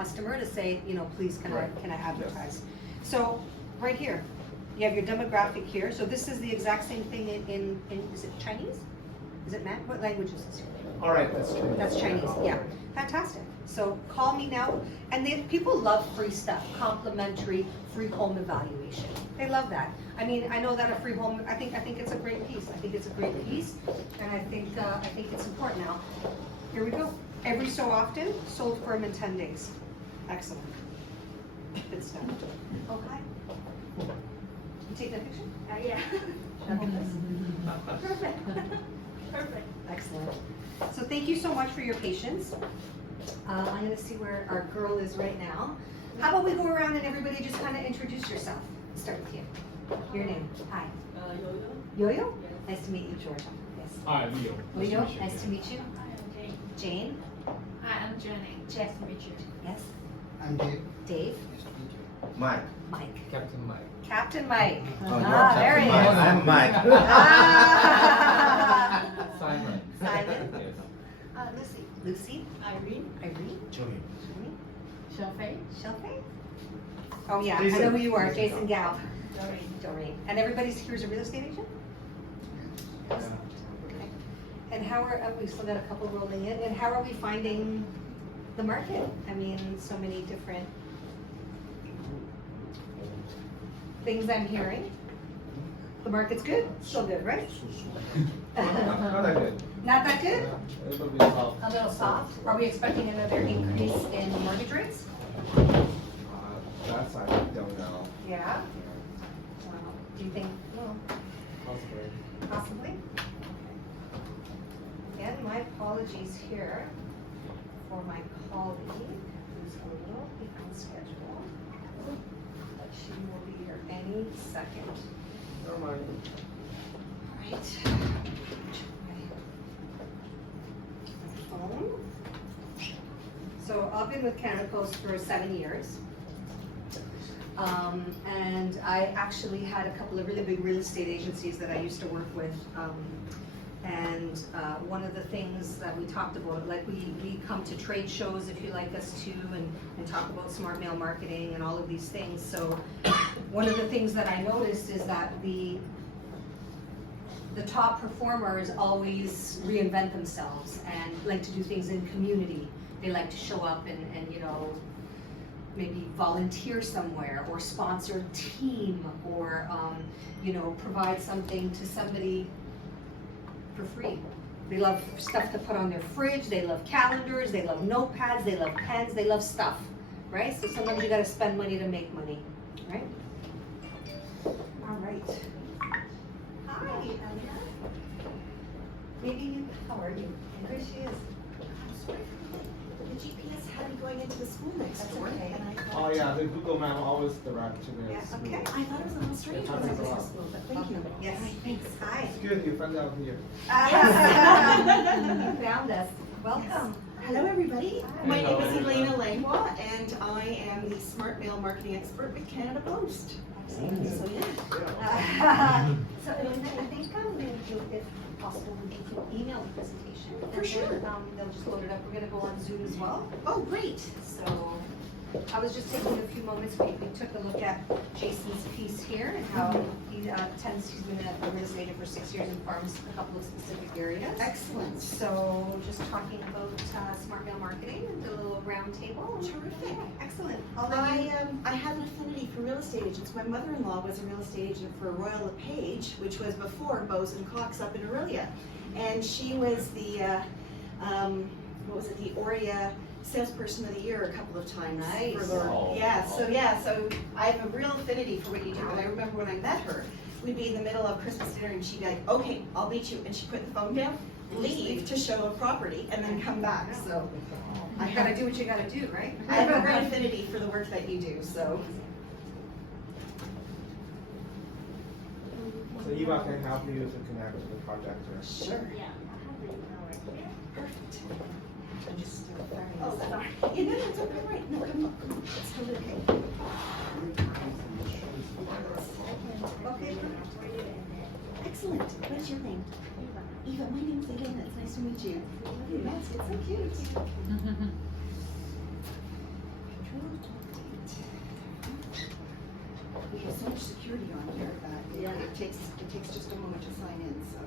customer to say, you know, please can Right. I advertise? So right here, you have your demographic here. So this is the exact same thing in is it Chinese? Is it Mac? What language is this? All right, that's Chinese. That's Chinese, yeah. Fantastic. So call me now. And people love free stuff, complimentary free home evaluation. They love that. I mean, I know that a free home, I think it's a great piece. I think it's a great piece, and I think it's important. Now, here we go. Every so often, sold firm in 10 days. Excellent. Good stuff. Okay. You take that picture? Yeah. Should I hold this? Perfect. Perfect. Excellent. So thank you so much for your patience. I'm going to see where our girl is right now. How about we go around and everybody just kind of introduce yourself. Start with you. Your name. Hi. Yo-yo. Yo-Yo? Nice to meet you, Georgia. Yes. Hi, Leo. Leo, nice to meet you. Hi, I'm Jane. Jane? Hi, I'm Jenny. Nice to meet you. Yes. I'm Dave. Dave? Nice to meet you. Mike. Mike. Captain Mike. Captain Mike. Oh, you're There he Captain is. Mike. I'm Mike. Ah. Simon. Simon. Yes. Lucy. Lucy. Irene. Irene. Joey. Xiaofei. Xiaofei. Oh yeah, I Jason. know who you are. Jason Galp. Doreen. Doreen. And everybody's here is a real estate agent? Yes. Okay. And how are, we still got a couple rolling in, and how are we finding the market? I mean, so many different things I'm hearing. The market's good? Still good, right? Not that good. Not that good? A little bit soft. A little soft? Are we expecting another increase in mortgage rates? That's I don't know. Yeah. Wow. Do you think, well, Possibly. possibly? Again, my apologies here for my colleague who's a little behind schedule. But she will be here any second. Never mind. All right. My phone. So I've been with Canada Post for 7 years. And I actually had a couple of really big real estate agencies that I used to work with. And one of the things that we talked about, like we come to trade shows if you like us to, and talk about smart mail marketing and all of these things. So one of the things that I noticed is that the top performers always reinvent themselves and like to do things in community. They like to show up and you know, maybe volunteer somewhere or sponsor a team or you know, provide something to somebody for free. They love stuff to put on their fridge, they love calendars, they love notepads, they love pens, they love stuff, right? So sometimes you gotta spend money to make money, right? All right. Hi. Maybe you, how are you? There she is. I'm sorry. The GPS had me going into the school next That's door. okay. And I Oh thought, yeah, the Google map always direct to the Yeah, school. okay. I thought it was on the street when I was in school, but thank you. Yes. All right, thanks. Hi. It's good you found out here. You found us. Welcome. Hello, everybody. My Hello, name is Elena. Elena Langlois, and I am the Smart Mail Marketing Expert with Canada Post. So, yeah. So Elena, I think if possible, we can email the presentation. For and sure. then, they'll just load it up. We're gonna go on Zoom as well. Oh, great. So I was just taking a few moments, we took a look at Jason's piece here and how he he's been a real estate agent for 6 years and farms a couple of specific areas. Excellent. So just talking about smart mail marketing and the little round table. Terrific. Excellent. I'll let you- I have an affinity for real estate agents. My mother-in-law was a real estate agent for Royal LePage, which was before Bose and Cox up in Aurelia. And she was the, what was it, the Aurea Salesperson of the Year a couple of times. Nice. For Lord. Oh, Yeah, wow. so I have a real affinity for what you do. And I remember when I met her, we'd be in the middle of Christmas dinner and she'd be like, okay, I'll meet you. And she'd put the phone down, leave to show a property, and then come back. So You gotta do what you gotta do, right? I have a great affinity for the work that you do, so. So Eva can help you to connect to the projector. Sure. Yeah, I have the email right here. Perfect. I'm just sorry. Oh, sorry. Yeah, no, it's okay, right. No, come on, come on. It's totally okay. Okay. Excellent. What's your name? Eva, my name's Elena. It's nice to meet you. Yes, it's so cute. We have so much security on here that it takes just a moment to sign in. So,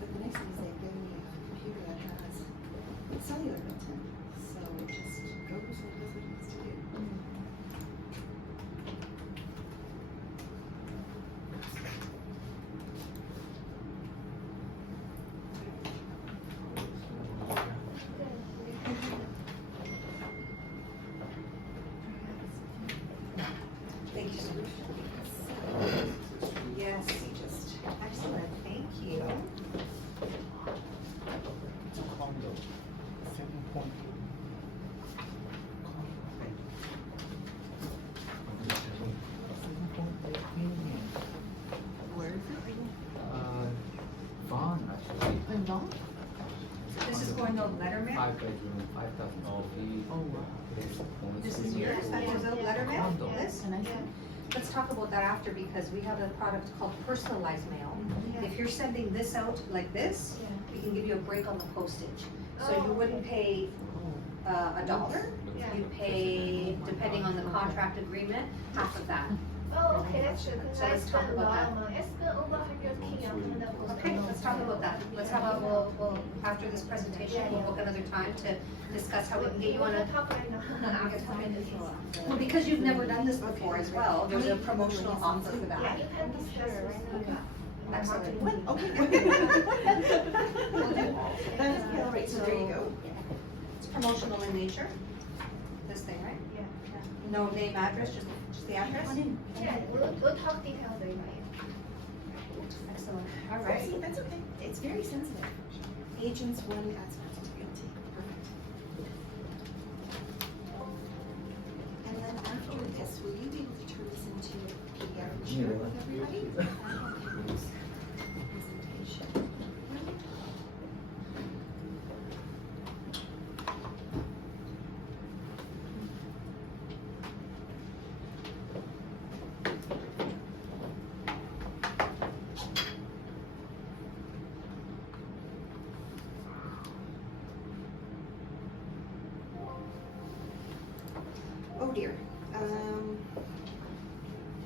but the next thing is they've given me a computer that has cellular built in, so it just goes and does what it needs to do. Thank you so much. Yes, you just excellent. Thank you. condo, 7.2. Where is it? Vaughn, actually. In Vaughan? This is going to Letterman? 5 bedroom, 5,000 feet. Oh, wow. This is yours, that goes out Letterman? Condo. This? Can I see? Let's talk about that after, because we have a product called personalized mail. If you're sending this out like this, we can give you a break on the postage. So you wouldn't pay $1. You pay, depending on the contract agreement, half of that. Oh, okay, that's true, because So I let's talk spent a about lot that. of money. I spent over 100K on Canada Post. Okay, let's talk about that. Let's have a, we'll, after this presentation, we'll book another time to discuss how we can get you on We a. can talk right now. We can talk right now. Well, because you've never done this before as well, there's a promotional offer for Yeah, that. you can discuss this. Excellent. What? Okay. That is all right. So there you go. It's promotional in nature, this thing, right? Yeah. No name, address, just the address? Yeah, we'll talk details later. Excellent, all right. See, that's okay. It's very sensitive. Agents, one adds responsibility. Perfect. And then after this, will you be able to turn this into a PDF and share it with everybody? Presentation. Oh dear.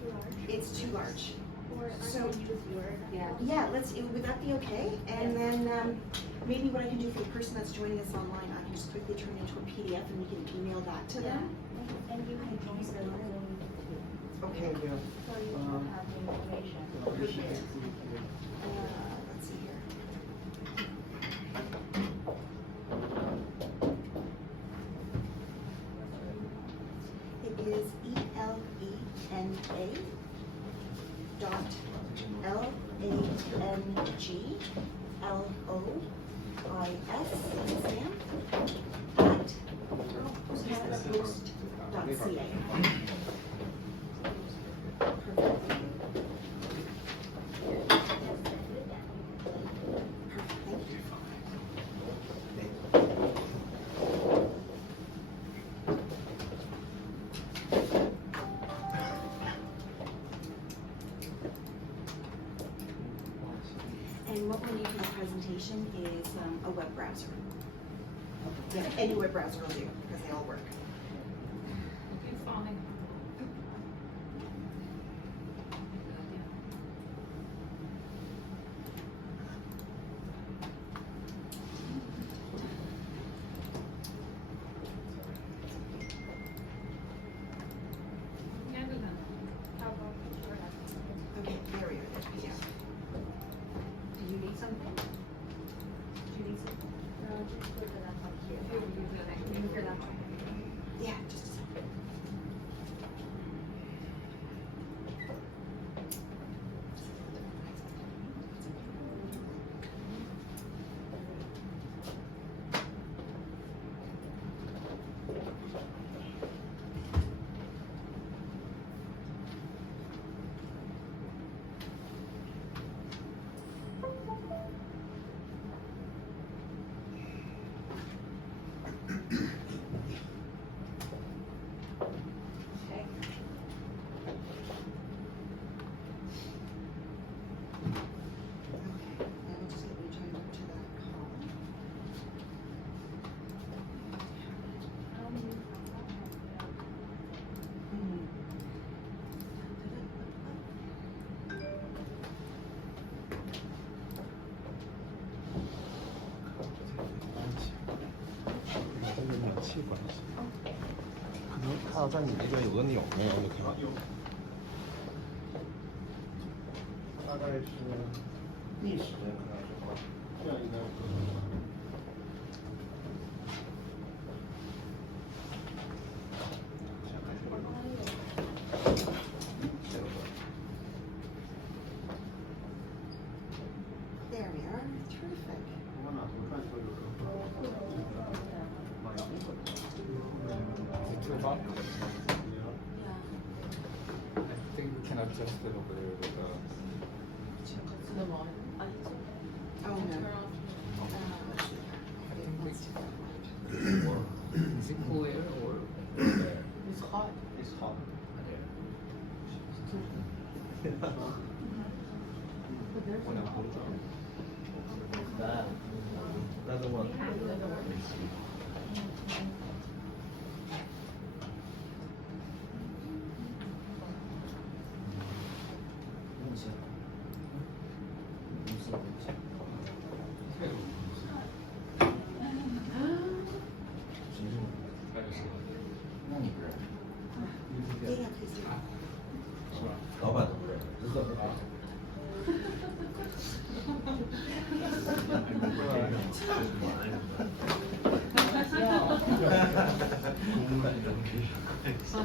Too large? It's too large. Or So- I can use your. Yeah. Yeah, would that be okay? And then, maybe what I can do for the person that's joining us online, I can just quickly turn it into a PDF and we can email that to them. And you can join the link too. Okay. Yeah. So you can have the information. Let's see here. It is ELENA dot LANGLOIS, Sam, at canadapost.ca. Thank you. And what we need for the presentation is a web browser. Yeah, any web browser will do, because they all work. Okay, there we go. Yeah. Do you need something? Do you need something? No, just put the laptop here. Here, you do that. You can hear that one. 器关系。可能看到在你那边有个钮没有？就看到有。大概是历史的可能是吧？这样应该。There we are. Terrific. 我拿图串做一个。I think we can adjust it over there with Oh no. Is it cool air or? It's hot. It's hot. Another one. Yeah, please. 老板同志，这是啊。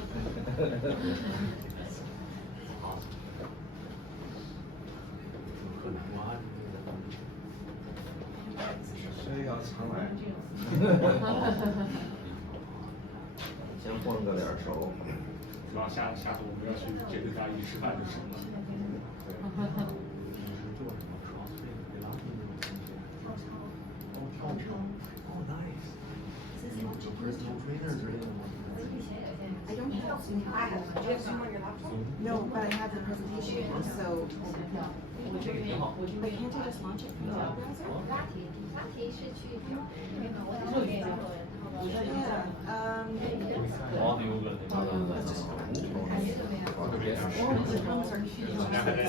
所以要常来。先混个脸熟。主要下回我们要去这个家一吃饭就熟了。Oh, nice. Is this launching? Personal trainer之类的吗？ I don't have. Do you have Zoom on your laptop? No, but I have the presentation, so. But can't I just launch it from the web browser? 答题是去我也有。 Yeah.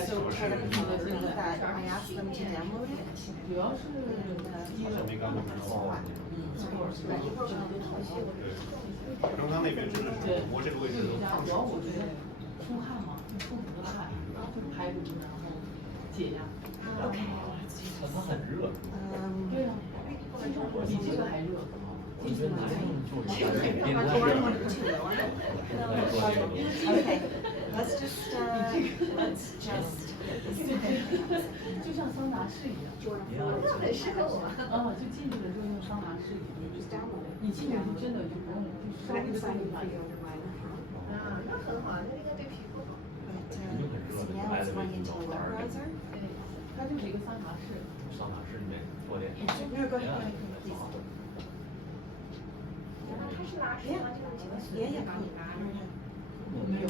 So part of the problem is that I asked them to download it. 主要是没干过这种。中央那边就是我这个位置都放主要我觉得出汗嘛，出很多汗，然后就排毒，然后解压。Okay. 它很热。对啊，比这个还热。我觉得男生就是Okay, let's just. 就像桑拿室一样。那很适合我。就进去的时候用桑拿室一样。你进去就真的就不用，就稍微的动一下。啊，那很好，那应该对皮肤好。 So now it's going into a web browser. 对，它就是一个桑拿室。桑拿室里面做点。 No, go ahead, please. 他是拉伸吗？就是请问 Yeah, yeah. 帮你拉。没有没有，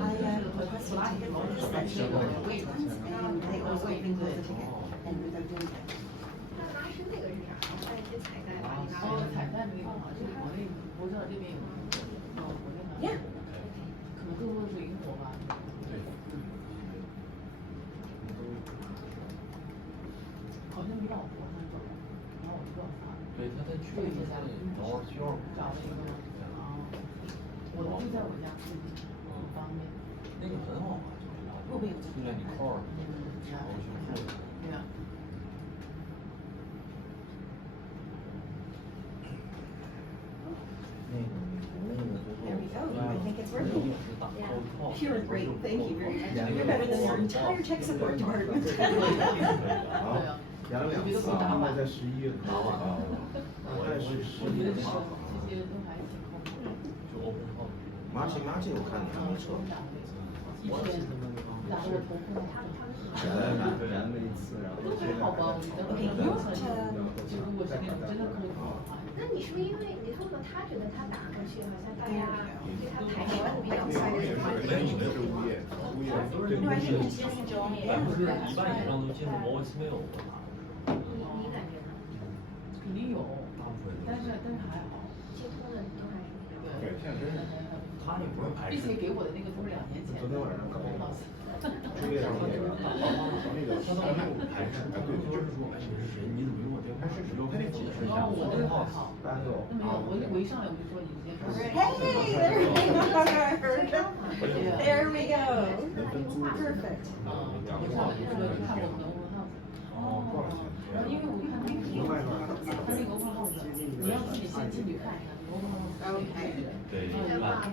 I requested to get more information on the wait list, and they also even closed the ticket, and they're doing it. 那拉伸那个是啥？放一些彩带把你拉伸。彩蛋没有啊，就国内不知道这边有没有，国内好像 Yeah. 可能更多是灵活吧。好像比老婆还早，然后我知道他。对，他在去年家里偶尔需要找了一个我都是在我家附近，很方便。那个很好啊，就是后面有训练你扣儿，然后去做。对呀。There we go. I think it's working. You're great. Thank you very much. You're better than your entire tech support department. 好，养了2次，大概在11月头啊，大概是11月8号。这些都还挺靠谱的。就 open house。马吉，我看你还没撤。一天打了头破。圆了一次，然后现在。好吧，我觉得很不错。就如果是那种真的靠谱的话。那你是不是因为你透过他觉得他打过去，好像大家对他排除比较快的话，没有，你们是物业，物业对No, I think it's just Joan 不 Dan. 是1半以上都进入摩斯没有过你感觉呢？肯定有，但是还好。接通的都还是比较对，现在真是。很他那不是拍并视频，且给我的那个都是2年前的。昨天晚上搞的老师。这个那个他拍视频，对，就是说，哎，你是谁？你怎么用我电话？是我跟你解释一下。然后我那个还好，那没有，我一上来我就说你直接说。Hey, there we are. There we go. Perfect. 我上来就说看我们的 open house。因为我看他那个 open house，你要自己先进去看一下 open house。Okay. 对，这个吧，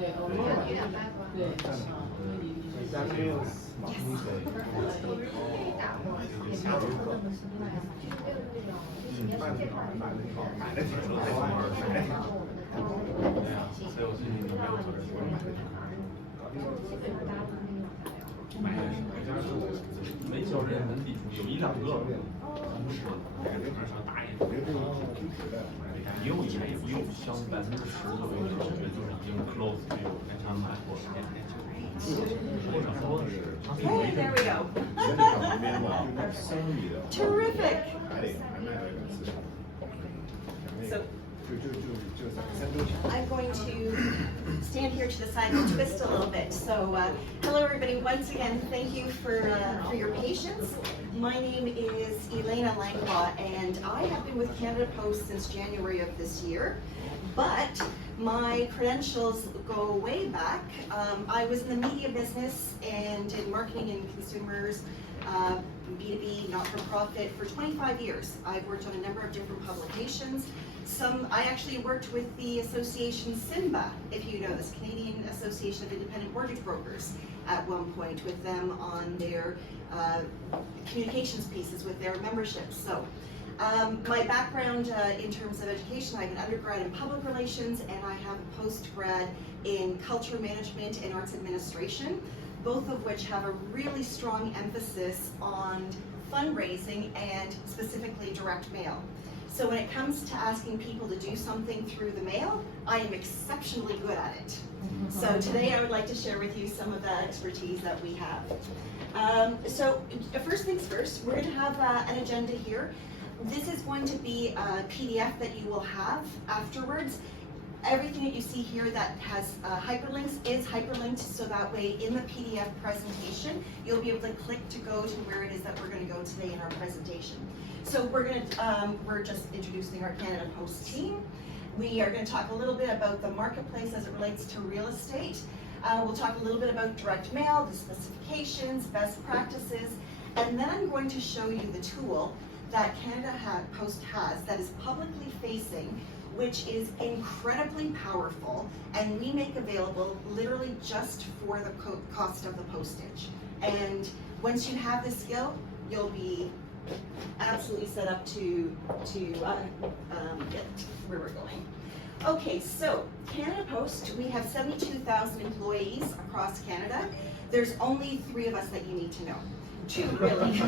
对，我们有点八卦。对，所以你就是嘉宾马上可以。买的挺多的，买的挺多的。对呀，所以我最近就没有做这个，买的挺多的。买的是没教人文笔出，有1、2个同时买的还是要大一点，也有也不用，像10%左右的，我觉得就是已经 close 就有跟他买过10年或者说是他比 Hey, there we go. 学那场旁边吧，3米的。Terrific. 还得还卖了个4场。 So 就3周前。I'm going to stand here to the side and twist a little bit. So, hello everybody. Once again, thank you for your patience. My name is Elena Langlois, and I have been with Canada Post since January of this year. But my credentials go way back. I was in the media business and in marketing and consumers, B2B, not-for-profit for 25 years. I've worked on a number of different publications. I actually worked with the association SIMBA, if you know this, Canadian Association of Independent Mortgage Brokers, at one point with them on their communications pieces with their memberships. So my background in terms of education, I have an undergrad in public relations and I have a postgrad in culture management and arts administration, both of which have a really strong emphasis on fundraising and specifically direct mail. So when it comes to asking people to do something through the mail, I am exceptionally good at it. So today I would like to share with you some of that expertise that we have. So first things first, we're going to have an agenda here. This is going to be a PDF that you will have afterwards. Everything that you see here that has hyperlinks is hyperlinked, so that way in the PDF presentation, you'll be able to click to go to where it is that we're going to go today in our presentation. So we're just introducing our Canada Post team. We are going to talk a little bit about the marketplace as it relates to real estate. We'll talk a little bit about direct mail, the specifications, best practices, and then I'm going to show you the tool that Canada Post has that is publicly facing, which is incredibly powerful, and we make available literally just for the cost of the postage. And once you have this skill, you'll be absolutely set up to get where we're going. Okay, so Canada Post, we have 72,000 employees across Canada. There's only 3 of us that you need to know. 2, really.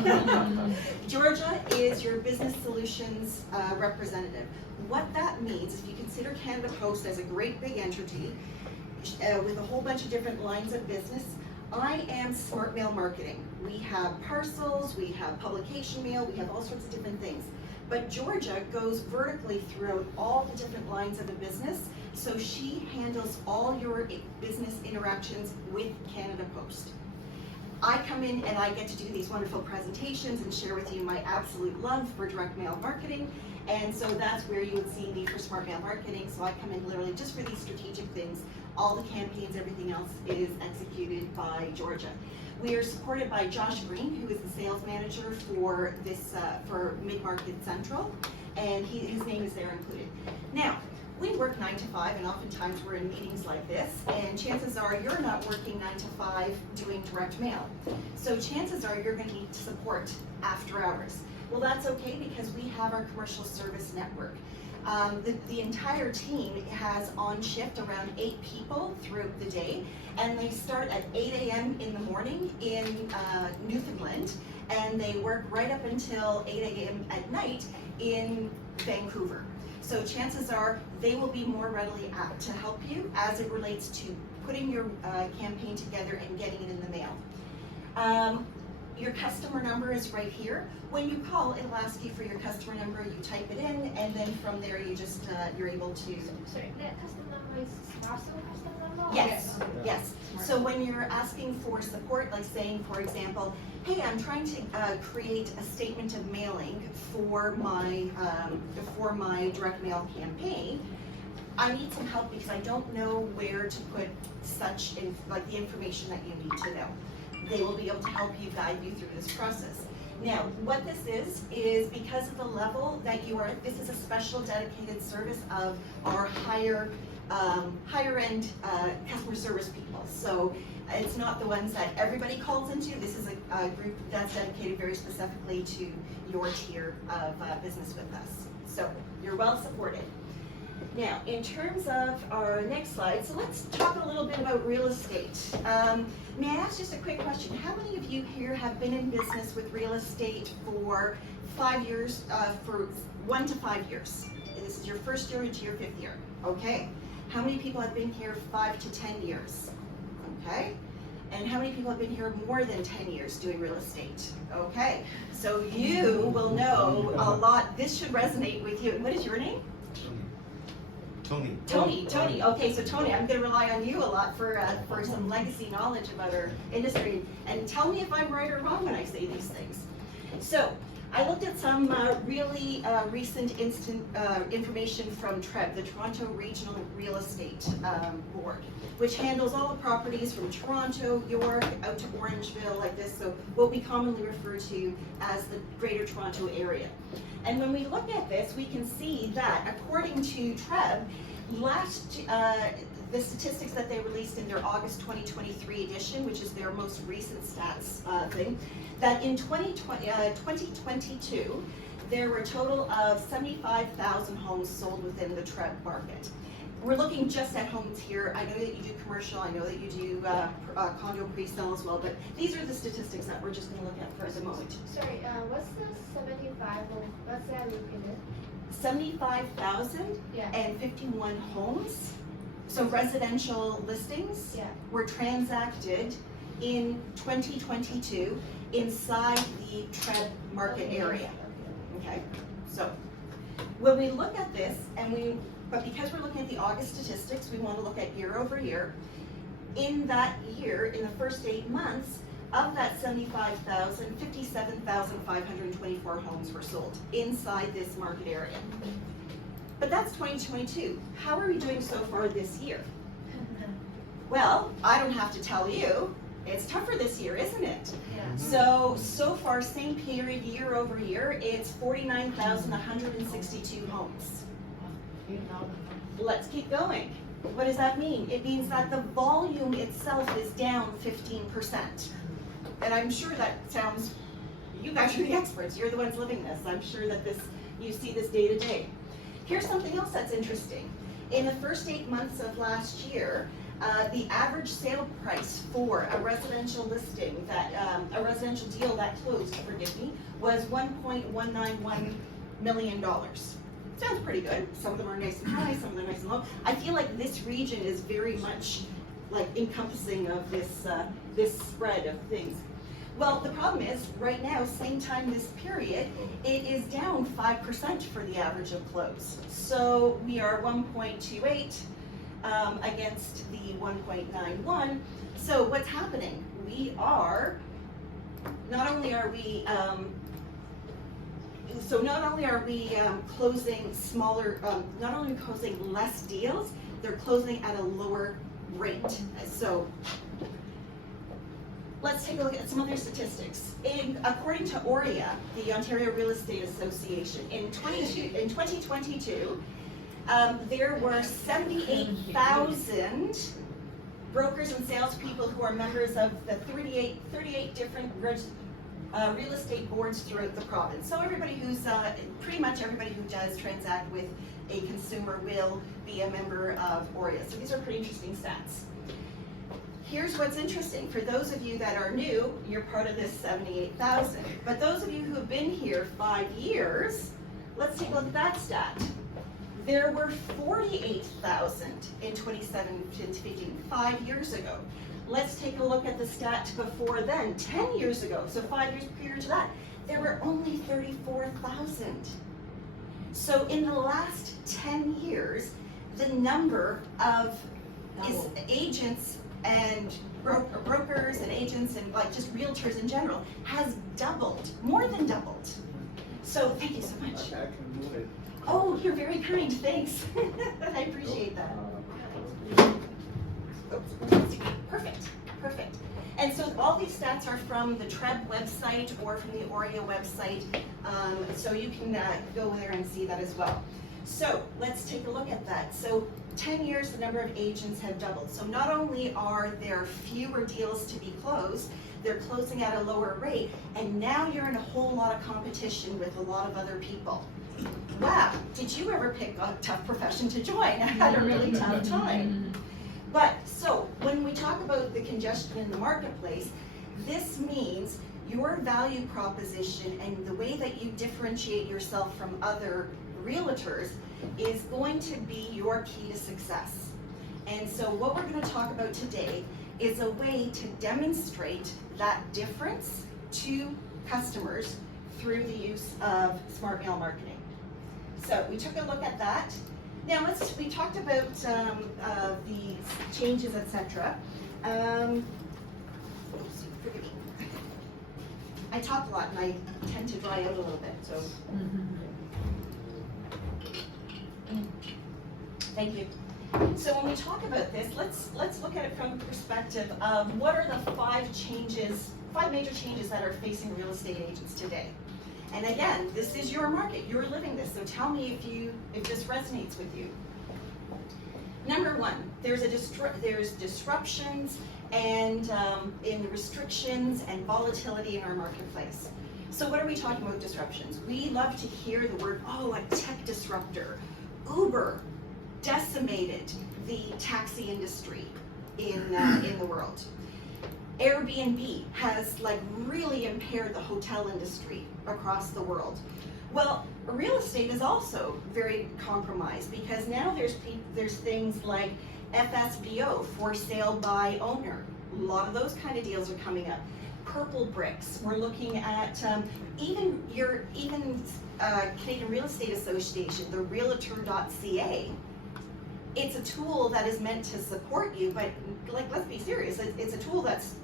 Georgia is your business solutions representative. What that means, if you consider Canada Post as a great big entity with a whole bunch of different lines of business, I am smart mail marketing. We have parcels, we have publication mail, we have all sorts of different things. But Georgia goes vertically throughout all the different lines of a business, so she handles all your business interactions with Canada Post. I come in and I get to do these wonderful presentations and share with you my absolute love for direct mail marketing. And so that's where you would see me for smart mail marketing. So I come in literally just for these strategic things. All the campaigns, everything else is executed by Georgia. We are supported by Josh Green, who is the sales manager for this for Mid-Market Central, and his name is there included. Now, we work 9 to 5, and oftentimes we're in meetings like this, and chances are you're not working 9 to 5 doing direct mail. So chances are you're going to need support after hours. Well, that's okay because we have our commercial service network. The entire team has on shift around 8 people throughout the day, and they start at 8 a.m. in the morning in Newfoundland, and they work right up until 8 a.m. at night in Vancouver. So chances are they will be more readily apt to help you as it relates to putting your campaign together and getting it in the mail. Your customer number is right here. When you call, it'll ask you for your customer number, you type it in, and then from there you just, you're able to... Sorry, that customer number is Sparso customer number So when you're asking for support, like saying, for example, hey, I'm trying to create a statement of mailing for my direct mail campaign, I need some help because I don't know where to put such the information that you need to know. They will be able to help you, guide you through this process. Now, what this is because of the level that you are at, this is a special dedicated service of our higher end customer service people. So it's not the ones that everybody calls into. This is a group that's dedicated very specifically to your tier of business with us. So you're well supported. Now, in terms of our next slide, so let's talk a little bit about real estate. May I ask just a quick question? How many of you here have been in business with real estate for 5 years, for 1 to 5 years? This is your first year into your 5th year, okay? How many people have been here 5 to 10 years? Okay. And how many people have been here more than 10 years doing real estate? Okay. So you will know a lot. This should resonate with you. And what is your name? Tony. Okay, so Tony, I'm going to rely on you a lot for some legacy knowledge about our industry. And tell me if I'm right or wrong when I say these things. So I looked at some really recent information from TREB, the Toronto Regional Real Estate Board, which handles all the properties from Toronto, York, out to Orangeville, like this, so what we commonly refer to as the Greater Toronto Area. And when we look at this, we can see that according to TREB, the statistics that they released in their August 2023 edition, which is their most recent stats thing, that in 2022, there were a total of 75,000 homes sold within the TREB market. We're looking just at homes here. I know that you do commercial, I know that you do condo pre-sale as well, but these are the statistics that we're just going to look at for the moment. Sorry, what's the 75? What's that repeated? 75,051 homes. So residential listings were transacted in 2022 inside the TREB market area. Okay, so when we look at this, but because we're looking at the August statistics, we want to look at year over year. In that year, in the first 8 months, of that 75,000, 57,524 homes were sold inside this market area. But that's 2022. How are we doing so far this year? Well, I don't have to tell you. It's tougher this year, isn't it? Yeah. So far, same period, year over year, it's 49,162 homes. Let's keep going. What does that mean? It means that the volume itself is down 15%. And I'm sure that sounds, you guys are the experts, you're the ones living this. I'm sure that you see this day to day. Here's something else that's interesting. In the first 8 months of last year, the average sale price for a residential listing a residential deal that closed, was $1.191 million. Sounds pretty good. Some of them are nice and high, some of them are nice and low. I feel like this region is very much like encompassing of this spread of things. Well, the problem is, right now, same time this period, it is down 5% for the average of close. So we are 1.28 against the 1.91. So what's happening? Not only are we closing smaller, not only closing less deals, they're closing at a lower rate. So let's take a look at some other statistiks. According to OREA, the Ontario Real Estate Association, in 2022, there were 78,000 brokers and salespeople who are members of the 38 different real estate boards throughout the province. So everybody who's, pretty much everybody who does transact with a consumer will be a member of OREA. So these are pretty interesting stats. Here's what's interesting. For those of you that are new, you're part of this 78,000. But those of you who have been here 5 years, let's take a look at that stat. There were 48,000 in 2017, 5 years ago. Let's take a look at the stat before then, 10 years ago, so 5 years prior to that, there were only 34,000. So in the last 10 years, the number of agents and brokers and agents and like just realtors in general has doubled, more than doubled. So thank you so much. Oh, you're very kind, thanks. I appreciate that. Perfect, perfect. And so all these stats are from the TREB website or from the OREA website, so you can go there and see that as well. So let's take a look at that. So 10 years, the number of agents have doubled. So not only are there fewer deals to be closed, they're closing at a lower rate, and now you're in a whole lot of competition with a lot of other people. Wow, did you ever pick a tough profession to join? I had a really tough time. But so when we talk about the congestion in the marketplace, this means your value proposition and the way that you differentiate yourself from other realtors is going to be your key to success. And so what we're going to talk about today is a way to demonstrate that difference to customers through the use of smart mail marketing. So we took a look at that. Now we talked about the changes, etc. Forgive me. I talk a lot and I tend to dry out a little bit, so. Thank you. So when we talk about this, let's look at it from the perspective of what are the five major changes that are facing real estate agents today. And again, this is your market. You're living this, so tell me if this resonates with you. Number one, there's disruptions and in restrictions and volatility in our marketplace. So what are we talking about disruptions? We love to hear the word, oh, a tech disruptor. Uber decimated the taxi industry in the world. Airbnb has really impaired the hotel industry across the world. Well, real estate is also very compromised because now there's things like FSBO, for sale by owner. A lot of those kind of deals are coming up. Purple bricks. We're looking at even Canadian Real Estate Association, the Realtor.ca. It's a tool that is meant to support you, but let's be serious. It's a tool that's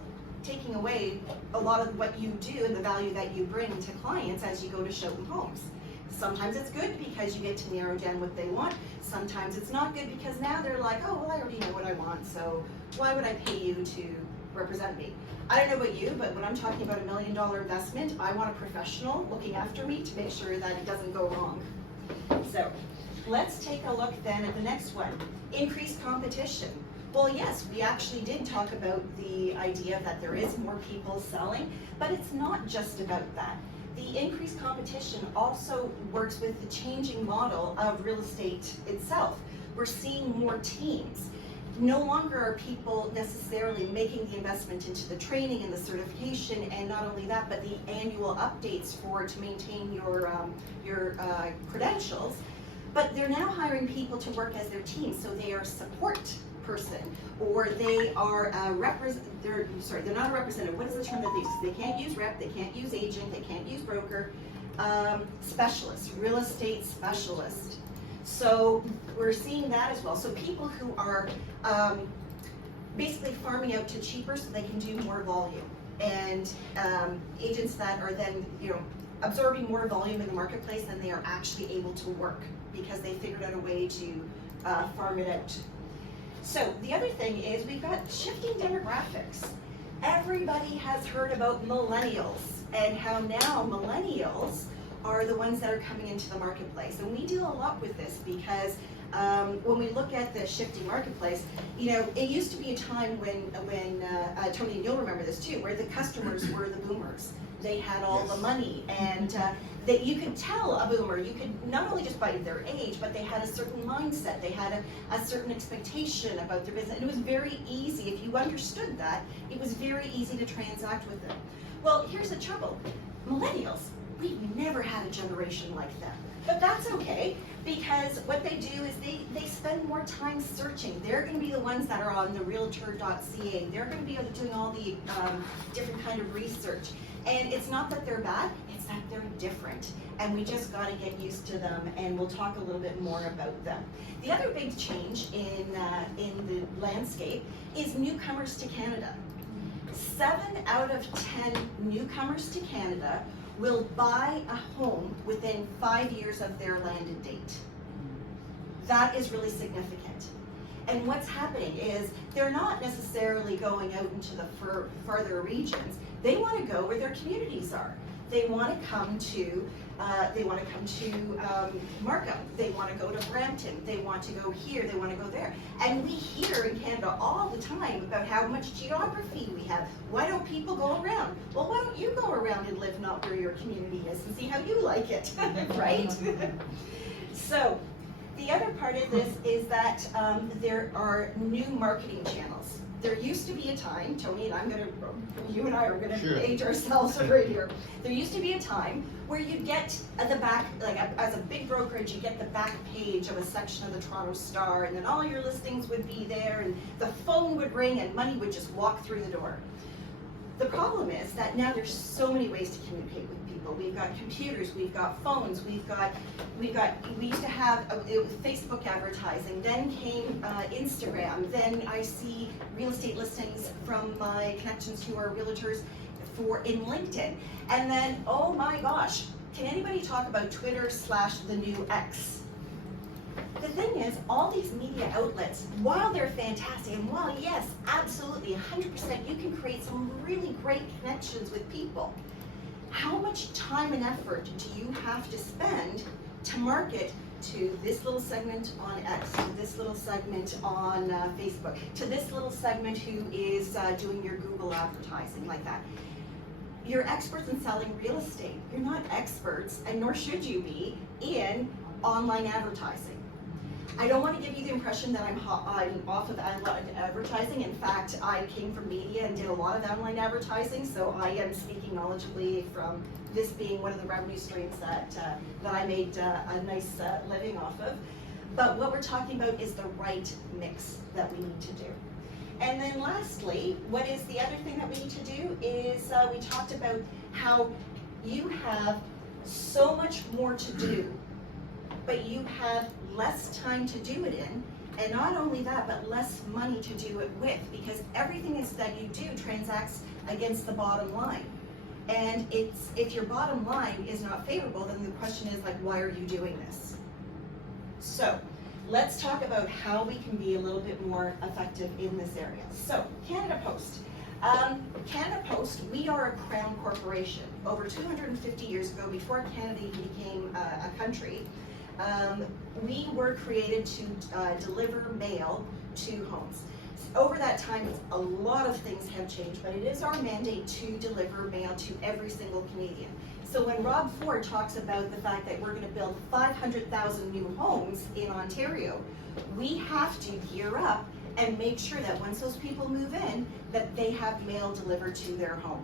taking away a lot of what you do and the value that you bring to clients as you go to show them homes. Sometimes it's good because you get to narrow down what they want. Sometimes it's not good because now they're like, oh, well, I already know what I want, so why would I pay you to represent me? I don't know about you, but when I'm talking about $1 million investment, I want a professional looking after me to make sure that it doesn't go wrong. So let's take a look then at the next one, increased competition. Well, yes, we actually did talk about the idea that there is more people selling, but it's not just about that. The increased competition also works with the changing model of real estate itself. We're seeing more teams. No longer are people necessarily making the investment into the training and the certification, and not only that, but the annual updates to maintain your credentials. But they're now hiring people to work as their team, so they are support person, or they are they're not a representative. What is the term that they use? They can't use rep, they can't use agent, they can't use broker. Specialist, real estate specialist. So we're seeing that as well. So people who are basically farming out to cheaper so they can do more volume, and agents that are then absorbing more volume in the marketplace than they are actually able to work because they figured out a way to farm it out. So the other thing is we've got shifting demographics. Everybody has heard about millennials and how now millennials are the ones that are coming into the marketplace. And we deal a lot with this because when we look at the shifting marketplace, it used to be a time when Tony, and you'll remember this too, where the customers were the boomers. They had all the money, and that you could tell a boomer, you could not only just by their age, but they had a certain mindset, they had a certain expectation about their business, and it was very easy, if you understood that, it was very easy to transact with them. Well, here's the trouble, millennials, we've never had a generation like them. But that's okay, because what they do is they spend more time searching. They're going to be the ones that are on the realtor.ca. They're going to be doing all the different kind of research. And it's not that they're bad, it's that they're different. And we just got to get used to them, and we'll talk a little bit more about them. The other big change in the landscape is newcomers to Canada. 7 out of 10 newcomers to Canada will buy a home within 5 years of their landed date. That is really significant. And what's happening is they're not necessarily going out into the farther regions. They want to go where their communities are. They want to come to Markham. They want to go to Brampton. They want to go here. They want to go there. And we hear in Canada all the time about how much geography we have. Why don't people go around? Well, why don't you go around and live not where your community is and see how you like it, right? So the other part of this is that there are new marketing channels. There used to be a time, Tony, and you and I are gonna age ourselves right here. There used to be a time where you'd get at the back, like as a big brokerage, you get the back page of a section of the Toronto Star, and then all your listings would be there, and the phone would ring, and money would just walk through the door. The problem is that now there's so many ways to communicate with people. We've got computers, we've got phones, we used to have Facebook advertising, then came Instagram, then I see real estate listings from my connections who are realtors in LinkedIn. And then, oh my gosh, can anybody talk about Twitter / the new X? The thing is, all these media outlets, while they're fantastic, and while yes, absolutely, 100%, you can create some really great connections with people, how much time and effort do you have to spend to market to this little segment on X, to this little segment on Facebook, to this little segment who is doing your Google advertising like that? You're experts in selling real estate. You're not experts, and nor should you be, in online advertising. I don't want to give you the impression that I'm off of advertising. In fact, I came from media and did a lot of online advertising, so I am speaking knowledgeably from this being one of the revenue streams that I made a nice living off of. But what we're talking about is the right mix that we need to do. And then lastly, what is the other thing that we need to do is we talked about how you have so much more to do, but you have less time to do it in, and not only that, but less money to do it with, because everything that you do transacts against the bottom line. And if your bottom line is not favorable, then the question is, like, why are you doing this? So let's talk about how we can be a little bit more effective in this area. So Canada Post. Canada Post, we are a crown corporation. Over 250 years ago, before Canada even became a country, we were created to deliver mail to homes. Over that time, a lot of things have changed, but it is our mandate to deliver mail to every single Canadian. So when Rob Ford talks about the fact that we're going to build 500,000 new homes in Ontario, we have to gear up and make sure that once those people move in, that they have mail delivered to their home.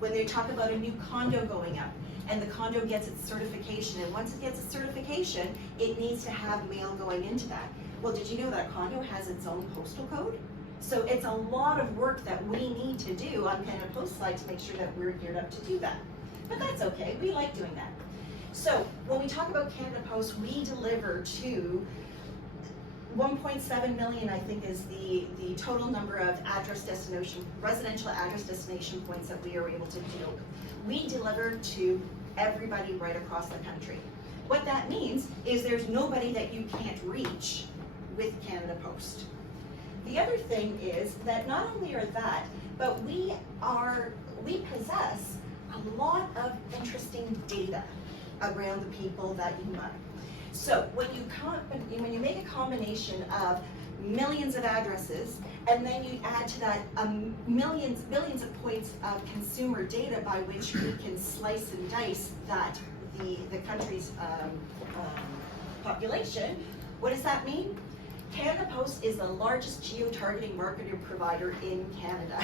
When they talk about a new condo going up, and the condo gets its certification, and once it gets its certification, it needs to have mail going into that. Well, did you know that a condo has its own postal code? So it's a lot of work that we need to do on Canada Post side to make sure that we're geared up to do that. But that's okay, we like doing that. So when we talk about Canada Post, we deliver to 1.7 million, I think, is the total number of residential address destination points that we are able to do. We deliver to everybody right across the country. What that means is there's nobody that you can't reach with Canada Post. The other thing is that not only are that, but we possess a lot of interesting data around the people that you know. So when you make a combination of millions of addresses, and then you add to that billions of points of consumer data by which we can slice and dice the country's population, what does that mean? Canada Post is the largest geo-targeting marketing provider in Canada.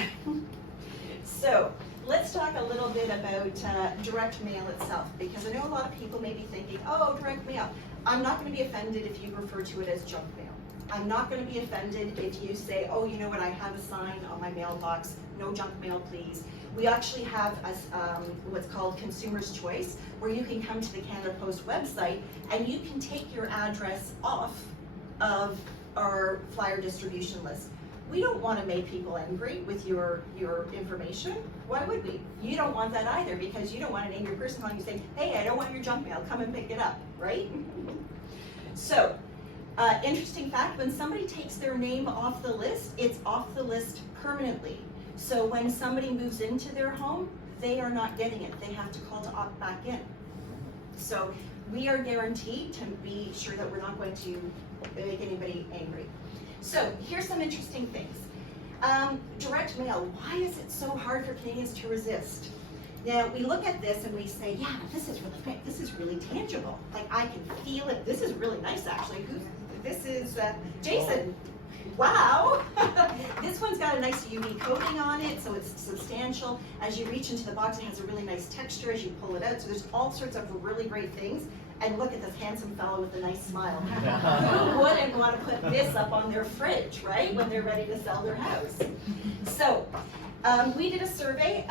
So let's talk a little bit about direct mail itself, because I know a lot of people may be thinking, oh, direct mail. I'm not going to be offended if you refer to it as junk mail. I'm not going to be offended if you say, oh, you know what, I have a sign on my mailbox, no junk mail, please. We actually have what's called Consumer's Choice, where you can come to the Canada Post website and you can take your address off of our flyer distribution list. We don't want to make people angry with your information. Why would we? You don't want that either, because you don't want an angry person calling you saying, hey, I don't want your junk mail, come and pick it up, right? So, interesting fact, when somebody takes their name off the list, it's off the list permanently. So when somebody moves into their home, they are not getting it. They have to call to opt back in. So we are guaranteed to be sure that we're not going to make anybody angry. So here's some interesting things. Direct mail, why is it so hard for Canadians to resist? Now we look at this and we say, yeah, this is really tangible. Like I can feel it. This is really nice actually. This is Jason. Wow! This one's got a nice UV coating on it, so it's substantial. As you reach into the box, it has a really nice texture as you pull it out. So there's all sorts of really great things. And look at this handsome fellow with a nice smile. Who wouldn't want to put this up on their fridge, right, when they're ready to sell their house? So we did a survey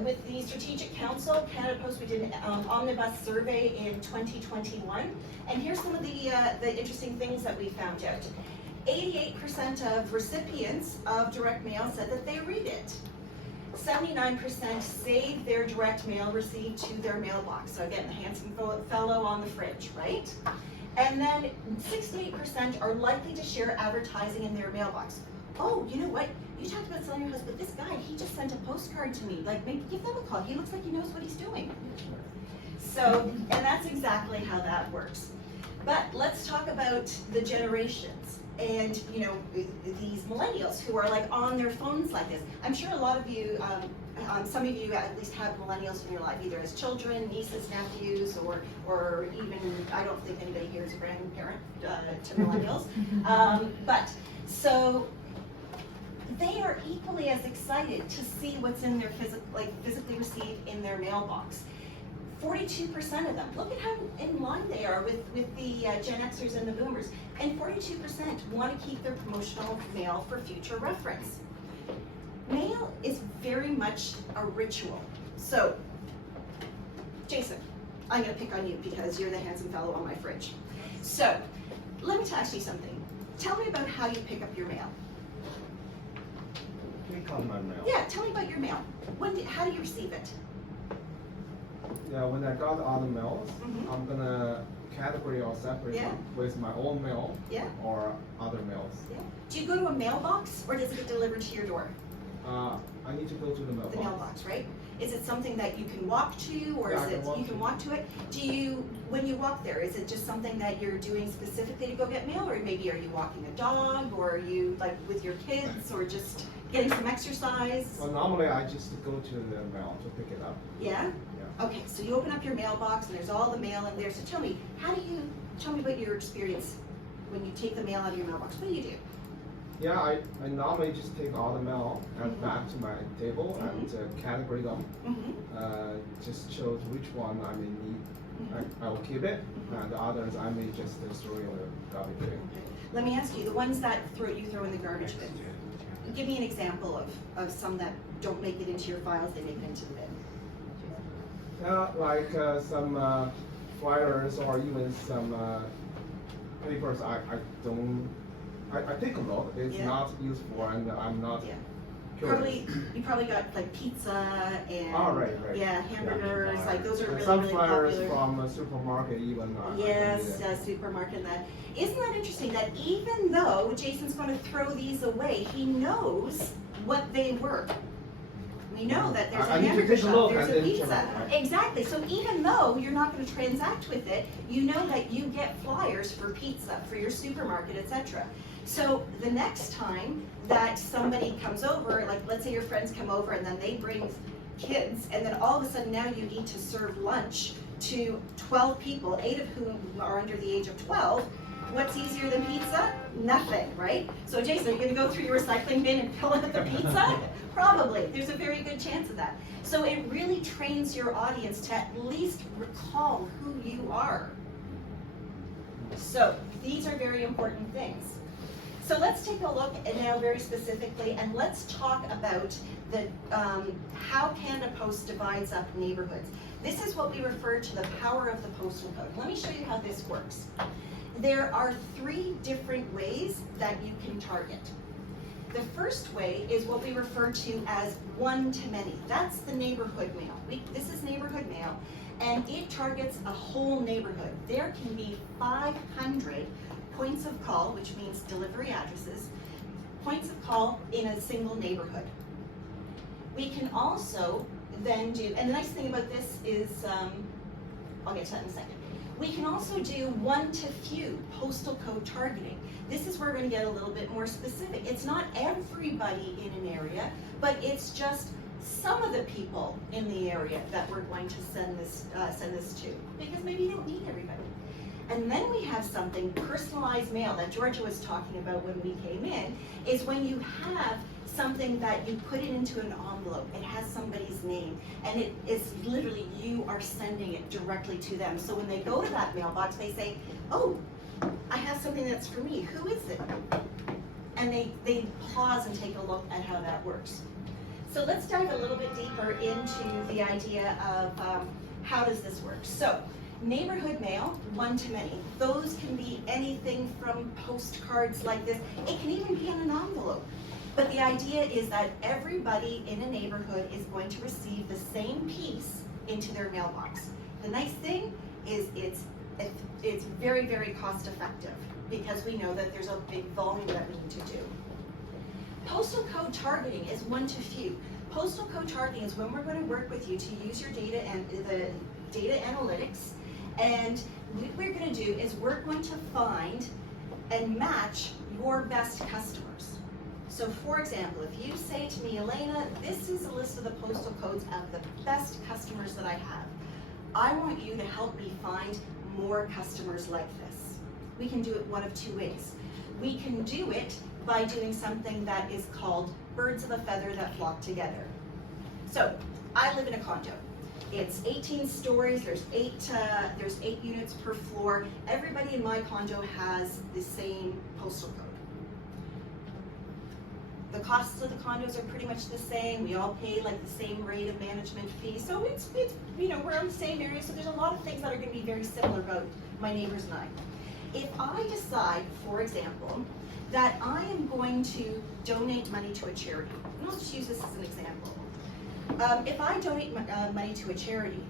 with the Strategic Council, Canada Post. We did an omnibus survey in 2021. And here's some of the interesting things that we found out. 88% of recipients of direct mail said that they read it. 79% save their direct mail received to their mailbox. So again, the handsome fellow on the fridge, right? And then 68% are likely to share advertising in their mailbox. Oh, you know what? You talked about selling your house, but this guy, he just sent a postcard to me. Like, maybe give them a call. He looks like he knows what he's doing. So, and that's exactly how that works. But let's talk about the generations. And, you know, these millennials who are like on their phones like this. I'm sure a lot of you, some of you at least have millennials in your life, either as children, nieces, nephews, or even, I don't think anybody here is a grandparent to millennials. But, so, they are equally as excited to see what's in their physically received in their mailbox. 42% of them, look at how in line they are with the Gen Xers and the Boomers, and 42% want to keep their promotional mail for future reference. Mail is very much a ritual. So, Jason, I'm going to pick on you because you're the handsome fellow on my fridge. So, let me ask you something. Tell me about how you pick up your mail. Pick up my mail? Yeah, tell me about your mail. How do you receive it? Yeah, when I got other mails, I'm gonna category or separate them with my own mail or other mails. Yeah. Do you go to a mailbox or does it get delivered to your door? I need to go to the mailbox. The mailbox, right? Is it something that you can walk to, or is it you can walk to it? Do you, when you walk there, is it just something that you're doing specifically to go get mail, or maybe are you walking a dog, or are you like with your kids, or just getting some exercise? Well, normally I just go to the mail to pick it up. Yeah? Yeah. Okay, so you open up your mailbox and there's all the mail in there. So tell me about your experience when you take the mail out of your mailbox. What do you do? Yeah, I normally just take all the mail and back to my table and categorize them. Just choose which one I may need. I will keep it, and the others I may just throw in the garbage bin. Let me ask you, the ones that you throw in the garbage bin, give me an example of some that don't make it into your files, they make it into the bin. Like some flyers or even some papers I take a look. It's not useful, and I'm not curious. You probably got like pizza and hamburgers. Like those are really some really flyers popular. from a supermarket even. Yes, supermarket. Isn't that interesting? That even though Jason's going to throw these away, he knows what they were. We know that there's a hamburger shop, there's a pizza. Exactly. So even though you're not going to transact with it, you know that you get flyers for pizza, for your supermarket, etc. So the next time that somebody comes over, like let's say your friends come over and then they bring kids, and then all of a sudden now you need to serve lunch to 12 people, 8 of whom are under the age of 12, What's easier than pizza? Nothing, right? So Jason, are you gonna go through your recycling bin and fill out the pizza? Probably, there's a very good chance of that. So it really trains your audience to at least recall who you are. So these are very important things. So let's take a look at now very specifically, and let's talk about the how Canada Post divides up neighborhoods. This is what we refer to the power of the postal code. Let me show you how this works. There are 3 different ways that you can target. The first way is what we refer to as one-to-many. That's the neighborhood mail. This is neighborhood mail, and it targets a whole neighborhood. There can be 500 points of call, which means delivery addresses, points of call in a single neighborhood. We can also then do, and the nice thing about this is, I'll get to that in a second. We can also do one-to-few postal code targeting. This is where we're going to get a little bit more specific. It's not everybody in an area, but it's just some of the people in the area that we're going to send this to, because maybe you don't need everybody. And then we have something, personalized mail, that Georgia was talking about when we came in, is when you have something that you put it into an envelope. It has somebody's name, and it is literally, you are sending it directly to them. So when they go to that mailbox, they say, oh, I have something that's for me. Who is it? And they pause and take a look at how that works. So let's dive a little bit deeper into the idea of how does this work. So neighborhood mail, one-to-many. Those can be anything from postcards like this. It can even be in an envelope. But the idea is that everybody in a neighborhood is going to receive the same piece into their mailbox. The nice thing is it's very, very cost effective, because we know that there's a big volume that we need to do. Postal code targeting is one-to-few. Postal code targeting is when we're going to work with you to use your data and the data analytics, and what we're going to do is we're going to find and match your best customers. So for example, if you say to me, Elena, this is a list of the postal codes of the best customers that I have. I want you to help me find more customers like this. We can do it one of 2 ways. We can do it by doing something that is called birds of a feather that flock together. So I live in a condo. It's 18 stories, there's 8 units per floor. Everybody in my condo has the same postal code. The costs of the condos are pretty much the same. We all pay like the same rate of management fee. So it's you know, we're in the same area, so there's a lot of things that are going to be very similar about my neighbors and I. If I decide, for example, that I am going to donate money to a charity, and let's just use this as an example. If I donate money to a charity,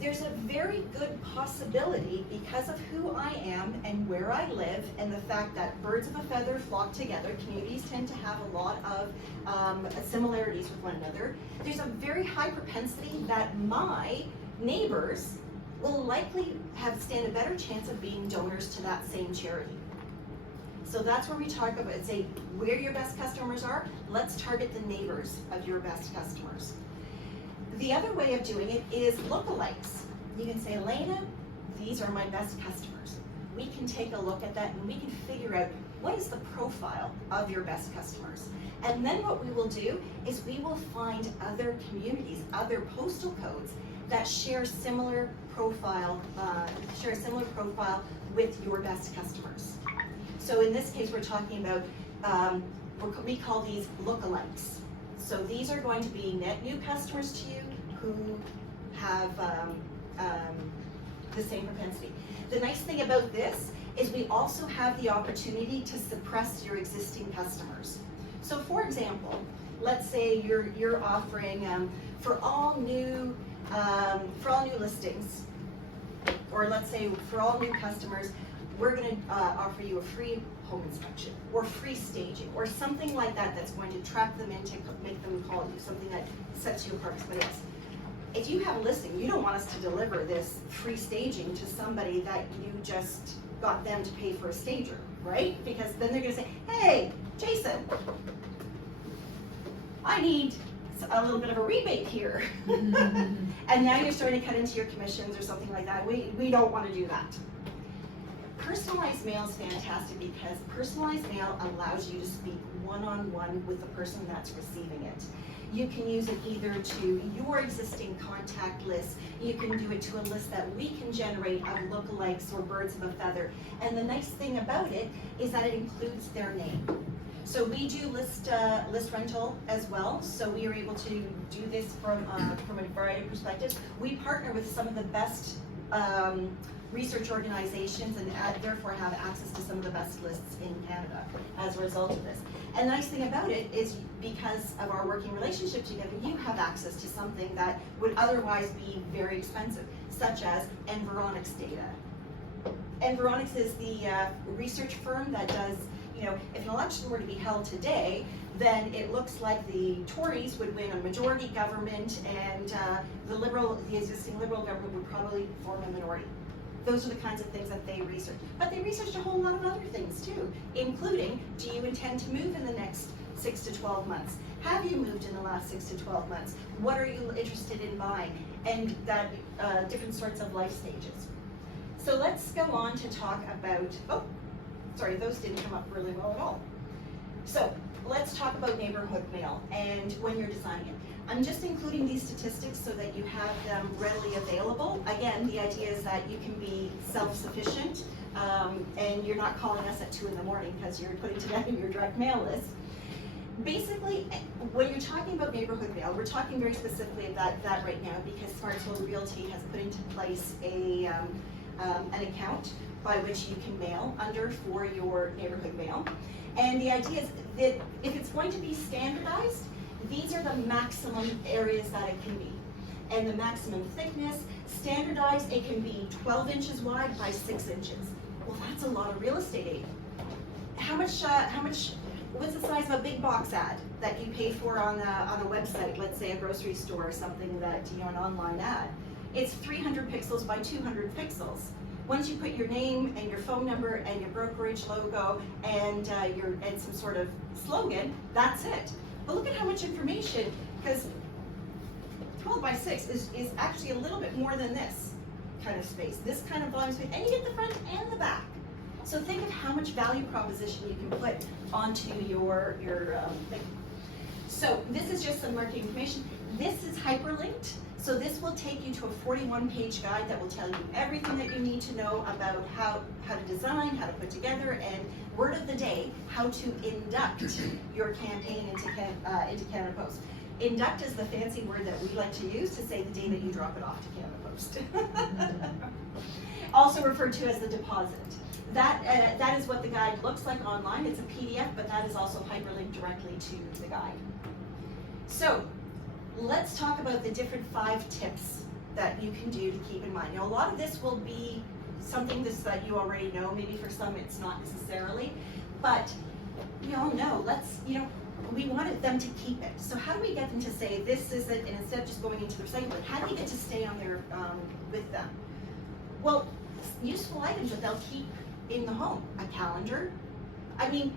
there's a very good possibility, because of who I am and where I live, and the fact that birds of a feather flock together, communities tend to have a lot of similarities with one another. There's a very high propensity that my neighbors will likely stand a better chance of being donors to that same charity. So that's where we talk about, say, where your best customers are. Let's target the neighbors of your best customers. The other way of doing it is lookalikes. You can say, Elena, these are my best customers. We can take a look at that and we can figure out what is the profile of your best customers. And then what we will do is we will find other communities, other postal codes that share similar profile with your best customers. So in this case, we're talking about, we call these lookalikes. So these are going to be net new customers to you who have the same propensity. The nice thing about this is we also have the opportunity to suppress your existing customers. So for example, let's say you're offering for all new listings, or let's say for all new customers, we're going to offer you a free home inspection or free staging or something like that that's going to trap them in to make them call you, something that sets you apart from somebody else. If you have a listing, you don't want us to deliver this free staging to somebody that you just got them to pay for a stager, right? Because then they're going to say, hey, Jason, I need a little bit of a rebate here. And now you're starting to cut into your commissions or something like that. We don't want to do that. personalized mail is fantastic because personalized mail allows you to speak one-on-one with the person that's receiving it. You can use it either to your existing contact list, you can do it to a list that we can generate of lookalikes or birds of a feather. And the nice thing about it is that it includes their name. So we do list rental as well, so we are able to do this from a variety of perspectives. We partner with some of the best research organizations and therefore have access to some of the best lists in Canada as a result of this. And the nice thing about it is because of our working relationship together, you have access to something that would otherwise be very expensive, such as Environics data. Environics is the research firm that does, you know, if an election were to be held today, then it looks like the Tories would win a majority government and the existing Liberal government would probably form a minority. Those are the kinds of things that they research. But they researched a whole lot of other things too, including, do you intend to move in the next 6 to 12 months? Have you moved in the last 6 to 12 months? What are you interested in buying? And that different sorts of life stages. So let's go on to talk about, oh, sorry, those didn't come up really well at all. So let's talk about neighborhood mail and when you're designing it. I'm just including these statistics so that you have them readily available. Again, the idea is that you can be self-sufficient and you're not calling us at 2 in the morning because you're putting together your direct mail list. Basically, when you're talking about neighborhood mail, we're talking very specifically about that right now because Smart Solar Realty has put into place an account by which you can mail under for your neighborhood mail. And the idea is that if it's going to be standardized, these are the maximum areas that it can be. And the maximum thickness, standardized, it can be 12 inches wide by 6 inches. Well, that's a lot of real estate aid. What's the size of a big box ad that you pay for on a website, let's say a grocery store or something that, you know, an online ad? It's 300 pixels by 200 pixels. Once you put your name and your phone number and your brokerage logo and some sort of slogan, that's it. But look at how much information, because 12 by 6 is actually a little bit more than this kind of space, this kind of volume space, and you get the front and the back. So think of how much value proposition you can put onto your thing. So this is just some marketing information. This is hyperlinked. So this will take you to a 41-page guide that will tell you everything that you need to know about how to design, how to put together, and word of the day, how to induct your campaign into Canada Post. Induct is the fancy word that we like to use to say the day that you drop it off to Canada Post. Also referred to as the deposit. That is what the guide looks like online. It's a PDF, but that is also hyperlinked directly to the guide. So let's talk about the different 5 tips that you can do to keep in mind. Now, a lot of this will be something that you already know. Maybe for some it's not necessarily, but we all know, we wanted them to keep it. So how do we get them to say this is it, and instead of just going into the recycling, how do we get to stay on there with them? Well, useful items that they'll keep in the home. A calendar. I mean,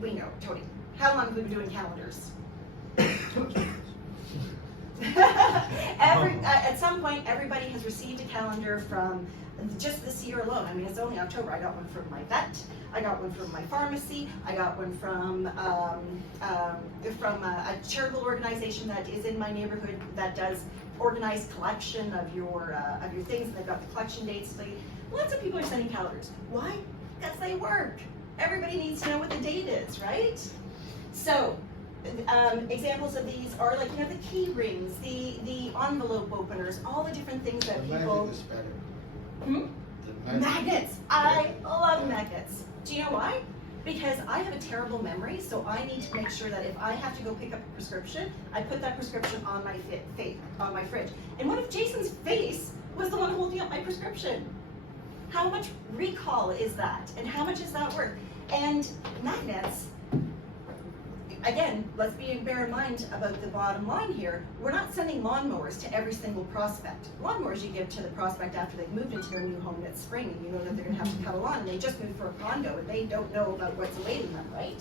we know, Tony, how long have we been doing calendars? At some point, everybody has received a calendar from just this year alone. I mean, it's only October. I got one from my vet. I got one from my pharmacy. I got one from a charitable organization that is in my neighborhood that does organized collection of your things. And they've got the collection dates. Lots of people are sending calendars. Why? Because they work. Everybody needs to know what the date is, right? So. Examples of these are like, the key rings, the envelope openers, all the different things that people. Magnet is better. Magnets. I love magnets. Do you know why? Because I have a terrible memory, so I need to make sure that if I have to go pick up a prescription, I put that prescription on my fridge. And what if Jason's face was the one holding up my prescription? How much recall is that? And how much is that worth? And magnets. Again, let's bear in mind about the bottom line here. We're not sending lawnmowers to every single prospect. Lawnmowers you give to the prospect after they've moved into their new home next spring, and you know that they're going to have to cut a lawn, and they just moved for a condo, and they don't know about what's awaiting them, right?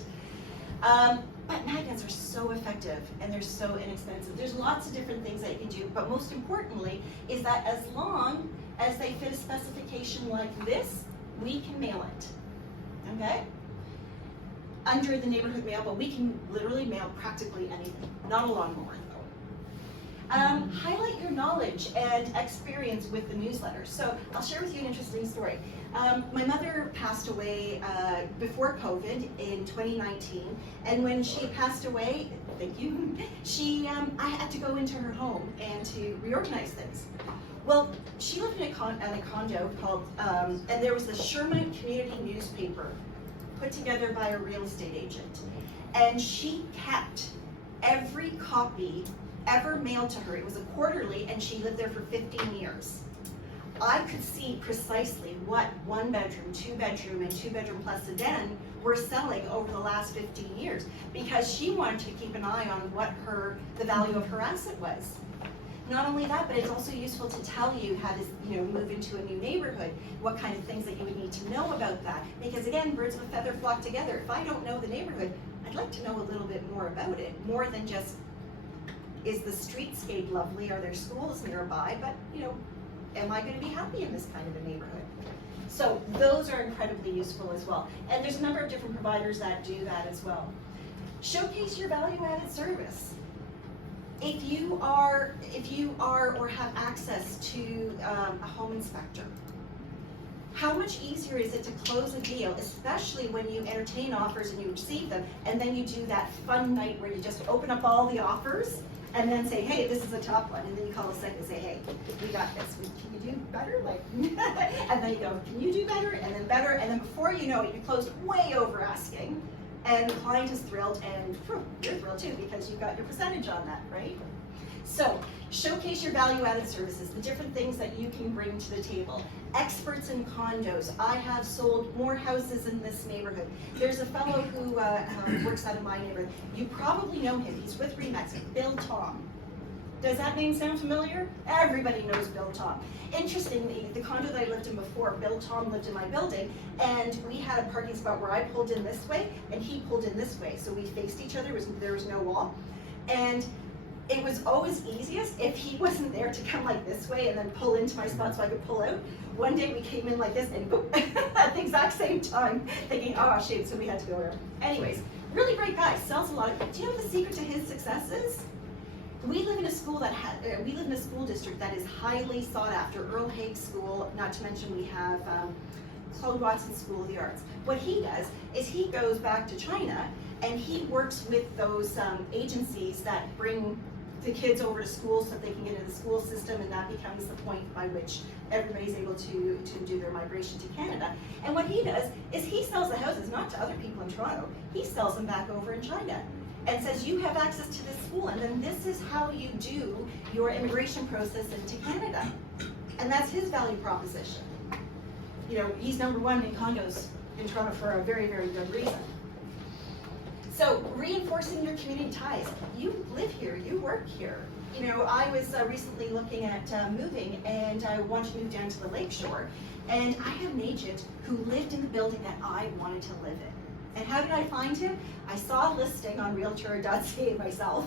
But magnets are so effective, and they're so inexpensive. There's lots of different things that you can do, but most importantly is that as long as they fit a specification like this, we can mail it, okay? Under the neighborhood mail, but we can literally mail practically anything, not a lawnmower though. Highlight your knowledge and experience with the newsletter. So I'll share with you an interesting story. My mother passed away before COVID in 2019, and when she passed away, thank you, I had to go into her home and to reorganize things. Well, she lived in a condo called, and there was the Sherman Community newspaper put together by a real estate agent. And she kept every copy ever mailed to her. It was a quarterly, and she lived there for 15 years. I could see precisely what 1 bedroom, 2 bedroom, and 2 bedroom plus a den were selling over the last 15 years, because she wanted to keep an eye on what the value of her asset was. Not only that, but it's also useful to tell you how to move into a new neighborhood, what kind of things that you would need to know about that. Because again, birds of a feather flock together. If I don't know the neighborhood, I'd like to know a little bit more about it, more than just, is the streetscape lovely, are there schools nearby, but am I going to be happy in this kind of a neighborhood? So those are incredibly useful as well. And there's a number of different providers that do that as well. Showcase your value-added service. If you are or have access to a home inspector, how much easier is it to close a deal, especially when you entertain offers and you receive them, and then you do that fun night where you just open up all the offers and then say, hey, this is the top one, and then you call a second and say, hey, we got this. Can you do better? And then you go, can you do better? And then better, and then before you know it, you closed way over asking. And the client is thrilled, and you're thrilled too, because you got your percentage on that, right? So, showcase your value-added services, the different things that you can bring to the table. Experts in condos. I have sold more houses in this neighborhood. There's a fellow who works out of my neighborhood. You probably know him. He's with Remax, Bill Tom. Does that name sound familiar? Everybody knows Bill Tom. Interestingly, the condo that I lived in before, Bill Tom lived in my building, and we had a parking spot where I pulled in this way, and he pulled in this way. So we faced each other, there was no wall. And it was always easiest if he wasn't there to come like this way and then pull into my spot so I could pull out. One day we came in like this and boop, at the exact same time, thinking, oh shit, so we had to go around. Anyways, really great guy, sells a lot. Do you know what the secret to his success is? We live in a school we live in a school district that is highly sought after. Earl Haig School, not to mention we have Claude Watson School of the Arts. What he does is he goes back to China and he works with those agencies that bring the kids over to school so that they can get into the school system, and that becomes the point by which everybody's able to do their migration to Canada. And what he does is he sells the houses not to other people in Toronto, he sells them back over in China. And says, you have access to this school, and then this is how you do your immigration process into Canada. And that's his value proposition. He's #1 in condos in Toronto for a very, very good reason. So, reinforcing your community ties. You live here, you work here. I was recently looking at moving, and I wanted to move down to the lakeshore. And I had an agent who lived in the building that I wanted to live in. And how did I find him? I saw a listing on Realtor.ca myself,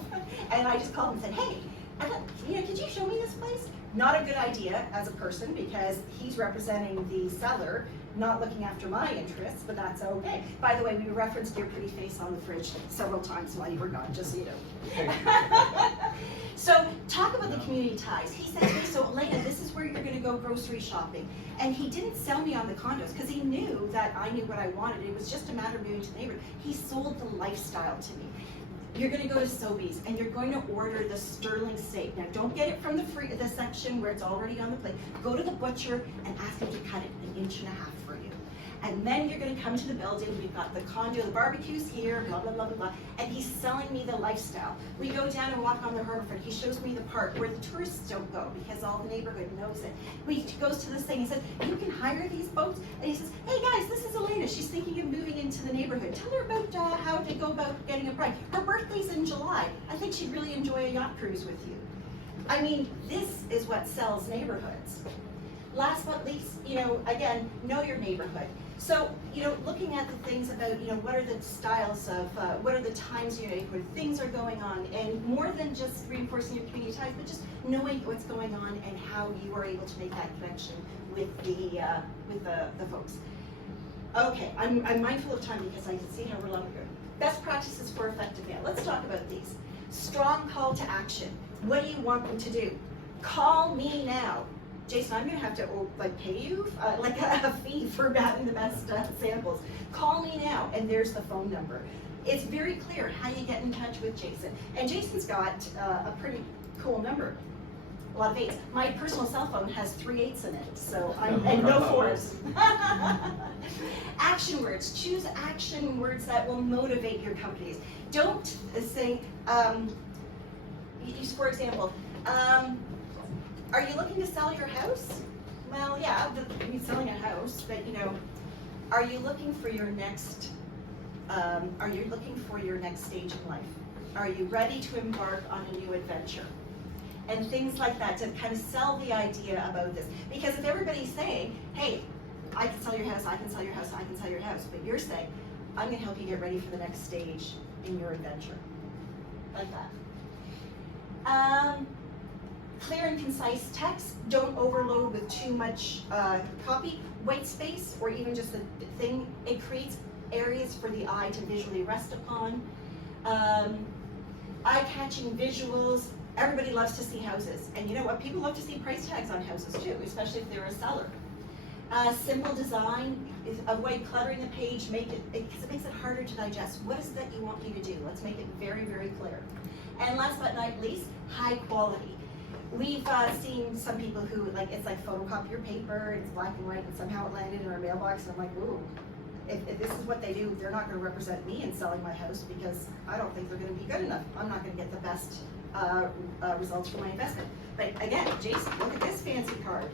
and I just called him and said, hey, could you show me this place? Not a good idea as a person, because he's representing the seller, not looking after my interests, but that's okay. By the way, we referenced your pretty face on the fridge several times while you were gone, just so you know. So, talk about the community ties. He said, hey, so Elena, this is where you're gonna go grocery shopping. And he didn't sell me on the condos, because he knew that I knew what I wanted. It was just a matter of moving to the neighborhood. He sold the lifestyle to me. You're going to go to Sobeys and you're going to order the sterling steak. Now, don't get it from the section where it's already on the plate. Go to the butcher and ask him to cut it 1.5 inches for you. And then you're going to come to the building. We've got the condo, the barbecue's here, blah, blah, blah, blah, blah. And he's selling me the lifestyle. We go down and walk on the harborfront. He shows me the park where the tourists don't go because all the neighborhood knows it. He goes to this thing. He says, you can hire these boats. And he says, hey guys, this is Elena. She's thinking of moving into the neighborhood. Tell her about how to go about getting a bride. Her birthday's in July. I think she'd really enjoy a yacht cruise with you. I mean, this is what sells neighborhoods. Last but not least, again, know your neighborhood. So, looking at the things about, what are the styles of, what are the times where things are going on, and more than just reinforcing your community ties, but just knowing what's going on and how you are able to make that connection with the folks. Okay, I'm mindful of time because I can see how we're long ago. Best practices for effective mail. Let's talk about these. Strong call to action. What do you want them to do? Call me now. Jason, I'm gonna have to pay you like a fee for having the best samples. Call me now, and there's the phone number. It's very clear how you get in touch with Jason. And Jason's got a pretty cool number. A lot of 8s. My personal cell phone has 3 8s in it, so and no 4s. Action words. Choose action words that will motivate your companies. Don't say, for example, are you looking to sell your house? Well, yeah, I'm selling a house, but are you looking for your next? Are you looking for your next stage in life? Are you ready to embark on a new adventure? And things like that to kind of sell the idea about this. Because if everybody's saying, hey, I can sell your house, I can sell your house, I can sell your house, but you're saying, I'm gonna help you get ready for the next stage in your adventure. Like that. Clear and concise text. Don't overload with too much copy. White space, or even just a thing, it creates areas for the eye to visually rest upon. Eye-catching visuals. Everybody loves to see houses, and you know what? People love to see price tags on houses too, especially if they're a seller. Simple design, avoid cluttering the page, because it makes it harder to digest. What is it that you want me to do? Let's make it very, very clear. And last but not least, high quality. We've seen some people who, it's like photocopier paper, it's black and white, and somehow it landed in our mailbox, and I'm like, ooh, if this is what they do, they're not gonna represent me in selling my house because I don't think they're gonna be good enough. I'm not gonna get the best results for my investment. But again, Jason, look at this fancy card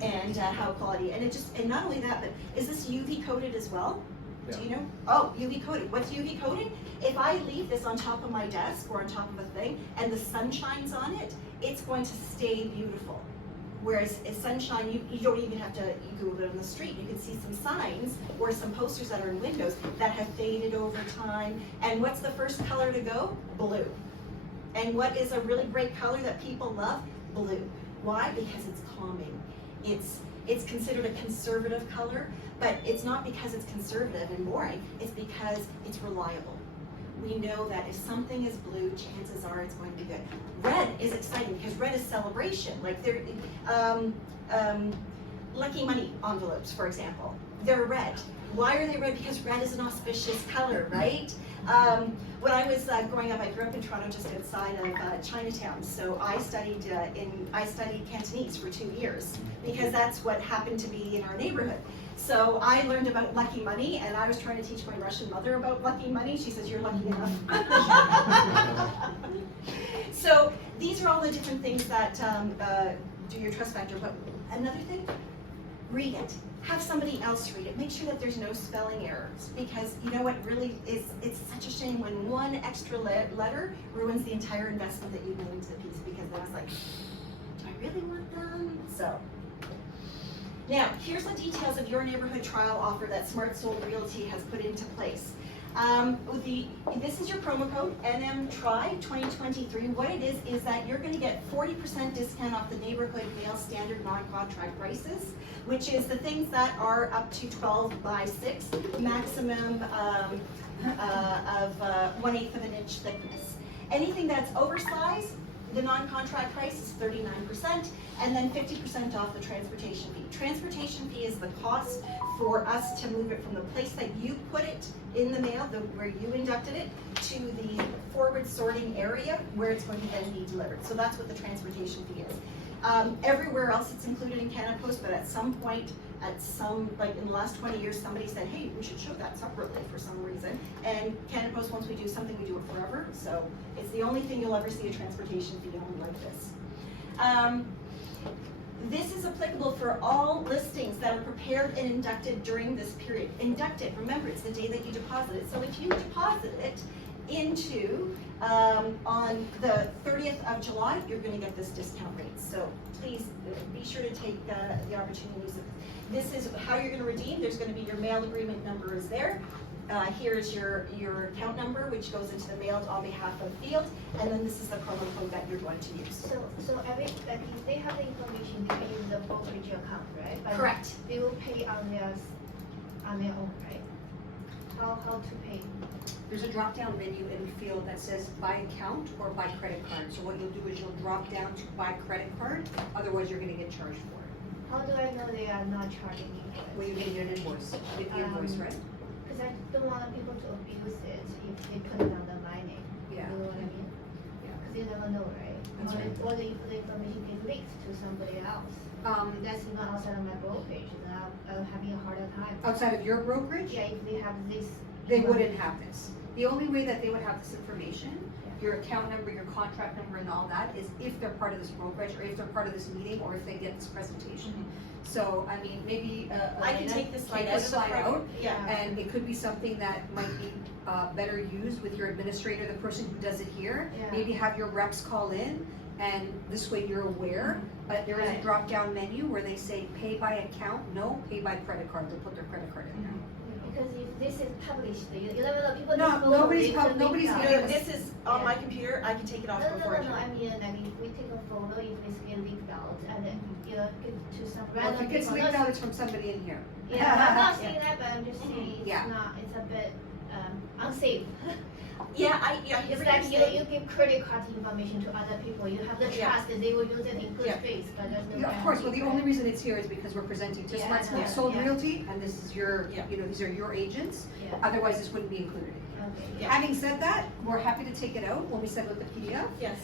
and how quality, and not only that, but is this UV coated as well? Yeah. Do you know? Oh, UV coated. What's UV coated? If I leave this on top of my desk or on top of a thing and the sun shines on it, it's going to stay beautiful. Whereas if sunshine, you don't even have to, you go out on the street, you can see some signs or some posters that are in windows that have faded over time. And what's the first color to go? Blue. And what is a really great color that people love? Blue. Why? Because it's calming. It's considered a conservative color, but it's not because it's conservative and boring, it's because it's reliable. We know that if something is blue, chances are it's going to be good. Red is exciting because red is celebration. Like lucky money envelopes, for example, they're red. Why are they red? Because red is an auspicious color, right? When I was growing up, I grew up in Toronto, just outside of Chinatown. So I studied Cantonese for 2 years because that's what happened to be in our neighborhood. So I learned about lucky money, and I was trying to teach my Russian mother about lucky money. She says, "You're lucky enough." So these are all the different things that do your trust factor. But another thing, read it. Have somebody else read it. Make sure that there's no spelling errors, because you know what really is, it's such a shame when one extra letter ruins the entire investment that you made into the piece, because then it's like, do I really want them? So, now here's the details of your neighborhood trial offer that Smart Sold Realty has put into place. This is your promo code, NMTRY 2023. What it is that you're going to get 40% discount off the neighborhood mail standard non-contract prices, which is the things that are up to 12 by 6, maximum of 1/8 of an inch thickness. Anything that's oversized, the non-contract price is 39%, and then 50% off the transportation fee. Transportation fee is the cost for us to move it from the place that you put it in the mail, where you inducted it, to the forward sorting area where it's going to then be delivered. So that's what the transportation fee is. Everywhere else it's included in Canada Post, but at some point, like in the last 20 years, somebody said, hey, we should show that separately for some reason. And Canada Post, once we do something, we do it forever. So it's the only thing you'll ever see a transportation fee on like this. This is applicable for all listings that are prepared and inducted during this period. Inducted, remember, it's the day that you deposit it. So if you deposit it into on the 30th of July, you're going to get this discount rate. So please be sure to take the opportunity to use it. This is how you're going to redeem. There's going to be your mail agreement number is there. Here is your account number, which goes into the mailed on behalf of Field, and then this is the promo code that you're going to use. So if they have the information to use the brokerage account, right? But correct. they will pay on their on their own, right? How to pay? There's a drop-down menu in the field that says by account or by credit card. So what you'll do is you'll drop down to by credit card, otherwise you're gonna get charged for it. How do I know they are not charging me for When it? you get an invoice, you get the invoice, right? Because I don't want people to abuse it if they put it under my name. Yeah. You know what I mean? Yeah. Because you never know, right? That's right. Or if the information gets leaked to somebody else. That's even outside of my brokerage, and I'm having a harder time. Outside of your brokerage, Yeah, if they have this. they wouldn't have this. The only way that they would have this information, your account number, your contract number and all that, is if they're part of this brokerage, or if they're part of this meeting, or if they get this presentation. So, I mean, maybe, I can Elena, take this slide take out this of the slide front. out, Yeah. and it could be something that might be, better used with your administrator, the person who does it here. Yeah. Maybe have your reps call in, and this way you're aware, but there is a Right. drop-down menu where they say pay by account, no, pay by credit card, they'll put their credit card in there. Because if this is published, you never know, people. No, just go, nobody's they pub- could nobody's link gonna- out. This is on my computer, I can take it off No, before I no, join. I mean, if we take a photo, if this get leaked out, and then, you know, give to some Well, random if it gets people. leaked not- out, it's from somebody in here. Yeah, I'm not saying that, but I'm just saying Yeah. it's not, it's a bit, unsafe. Yeah, I hear It's what like you're you saying. give credit card information to other people, you have the Yeah. trust that they will use it in good Yeah. faith, but there's no Yeah, of course, well, the guarantee, only right? reason it's here is because we're presenting just Yeah, Let's yeah, Sold yeah. Realty, and this is your, Yeah. you know, these are your agents. Yeah. Otherwise, this wouldn't be included. Okay. Yeah. Having said that, we're happy to take it out when we send out the PDF. Yes.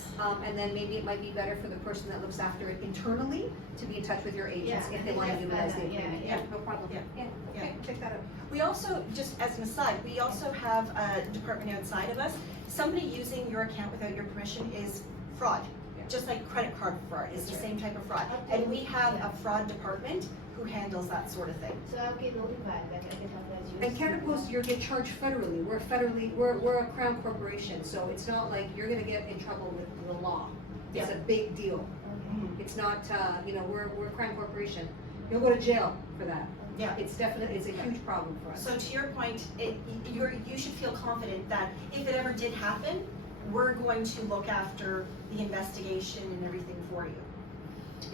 And then maybe it might be better for the person that looks after it internally to be in touch with your agents Yeah, if they I want to think utilize that's the better, agreement. yeah, Yeah, no problem. Yeah. Yeah, okay, check that out. We also, just as an aside, we also have a department outside of us. Somebody using your account without your permission is fraud. Yeah. Just like credit card fraud is the That's same type of fraud. Okay. And we have a fraud department who handles that sort of thing. So I'll get notified, like I can have that used. And Canada Post, you get charged federally. We're a crown corporation, so it's not like you're gonna get in trouble with the law. It's a big deal. Okay. It's not, you know, we're a crown corporation. You'll go to jail for that. Yeah. It's definitely, it's a huge problem for us. So to your point, you should feel confident that if it ever did happen, we're going to look after the investigation and everything for you.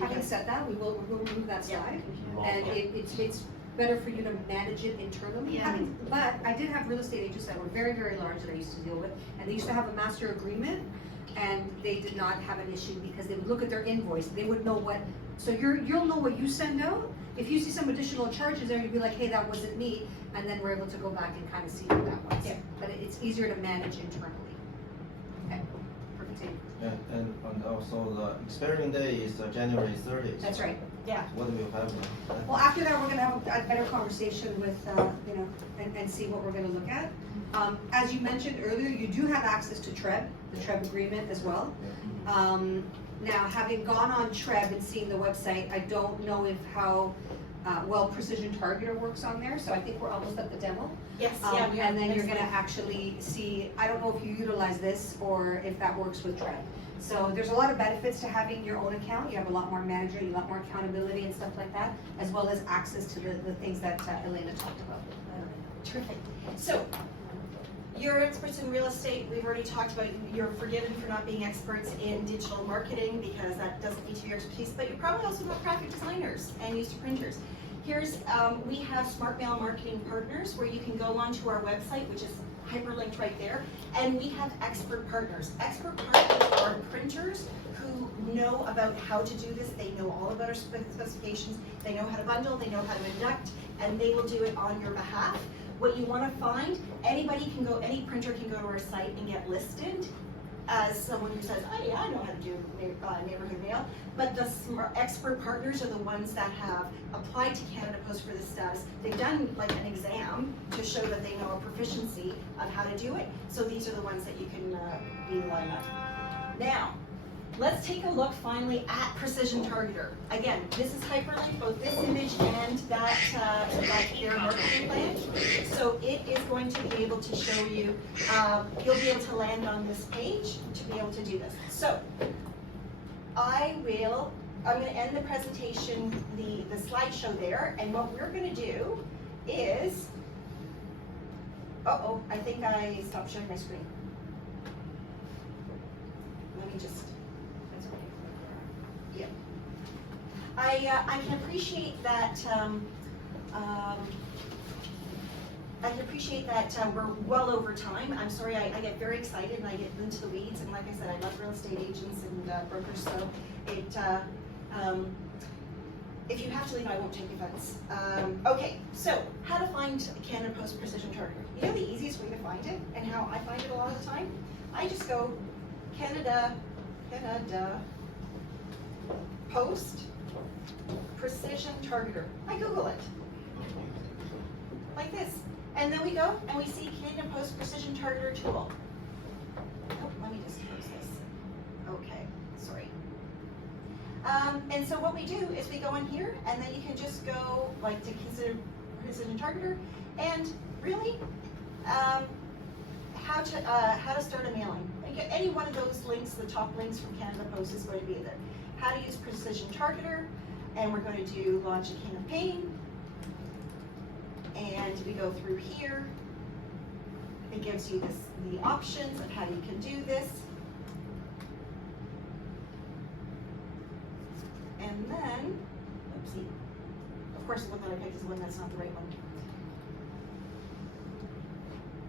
Having said that, we'll remove that Yeah. slide, and it's better for you to manage it internally. Yeah. But I did have real estate agents that were very, very large that I used to deal with, and they used to have a master agreement, and they did not have an issue because they would look at their invoice, they would know what, so you'll know what you send out. If you see some additional charges there, you'd be like, hey, that wasn't me, and then we're able to go back and kind of see what that was. Yeah. But it's easier to manage internally. Okay, perfect. And also the expiring day is January 30th. That's right. Yeah. What will happen? Well, after that, we're gonna have a better conversation with, you know, and see what we're gonna look at. As you mentioned earlier, you do have access to TREB, the TREB agreement as well. Now, having gone on TREB and seeing the website, I don't know if how, well Precision Targeter works on there, so I think we're almost at the demo. Yes, yeah, we are. And then you're Next gonna slide. actually see, I don't know if you utilize this or if that works with TREB. So there's a lot of benefits to having your own account. You have a lot more management, a lot more accountability and stuff like that, as well as access to the things that Elena talked about. Terrific. So, you're experts in real estate. We've already talked about you're forgiven for not being experts in digital marketing because that doesn't need to be your expertise, but you're probably also not graphic designers and used to printers. Here's, we have Smart Mail Marketing Partners where you can go onto our website, which is hyperlinked right there, and we have expert partners. Expert partners are printers who know about how to do this. They know all about our specifications. They know how to bundle, they know how to induct, and they will do it on your behalf. What you want to find, anybody can go, any printer can go to our site and get listed as someone who says, oh yeah, I know how to do neighborhood mail. But the expert partners are the ones that have applied to Canada Post for this status. They've done like an exam to show that they know a proficiency on how to do it. So these are the ones that you can be lined up. Now, let's take a look finally at Precision Targeter. Again, this is hyperlinked, both this image and that their marketing plan. So it is going to be able to show you, you'll be able to land on this page to be able to do this. So I'm going to end the presentation, the slideshow there, and what we're going to do is, I think I stopped sharing my screen. Let me just, that's okay. Yeah. I can appreciate that I appreciate that we're well over time. I'm sorry, I get very excited and I get into the weeds, and like I said, I love real estate agents and brokers, so it, if you have to leave, I won't take offense. Okay, so how to find Canada Post Precision Targeter. You know the easiest way to find it, and how I find it a lot of the time? I just go Canada Post Precision Targeter. I Google it. Like this. And then we go and we see Canada Post Precision Targeter tool. Oh, let me just close this. Okay, sorry. And so what we do is we go in here, and then you can just go like to consider Precision Targeter, and really how to start a mailing. Any one of those links, the top links from Canada Post is going to be there. How to use Precision Targeter, and we're going to do launch a campaign. And we go through here. It gives you the options of how you can do this. And then, oopsie. Of course, the one that I picked is the one that's not the right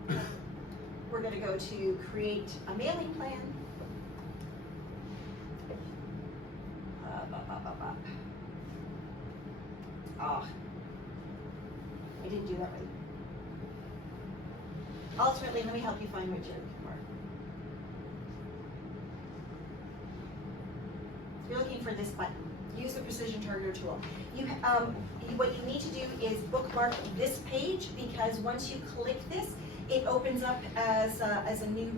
one. We're going to go to create a mailing plan. I didn't do that right. Ultimately, let me help you find what you're looking for. You're looking for this button. Use the Precision Targeter tool. What you need to do is bookmark this page, because once you click this, it opens up as a new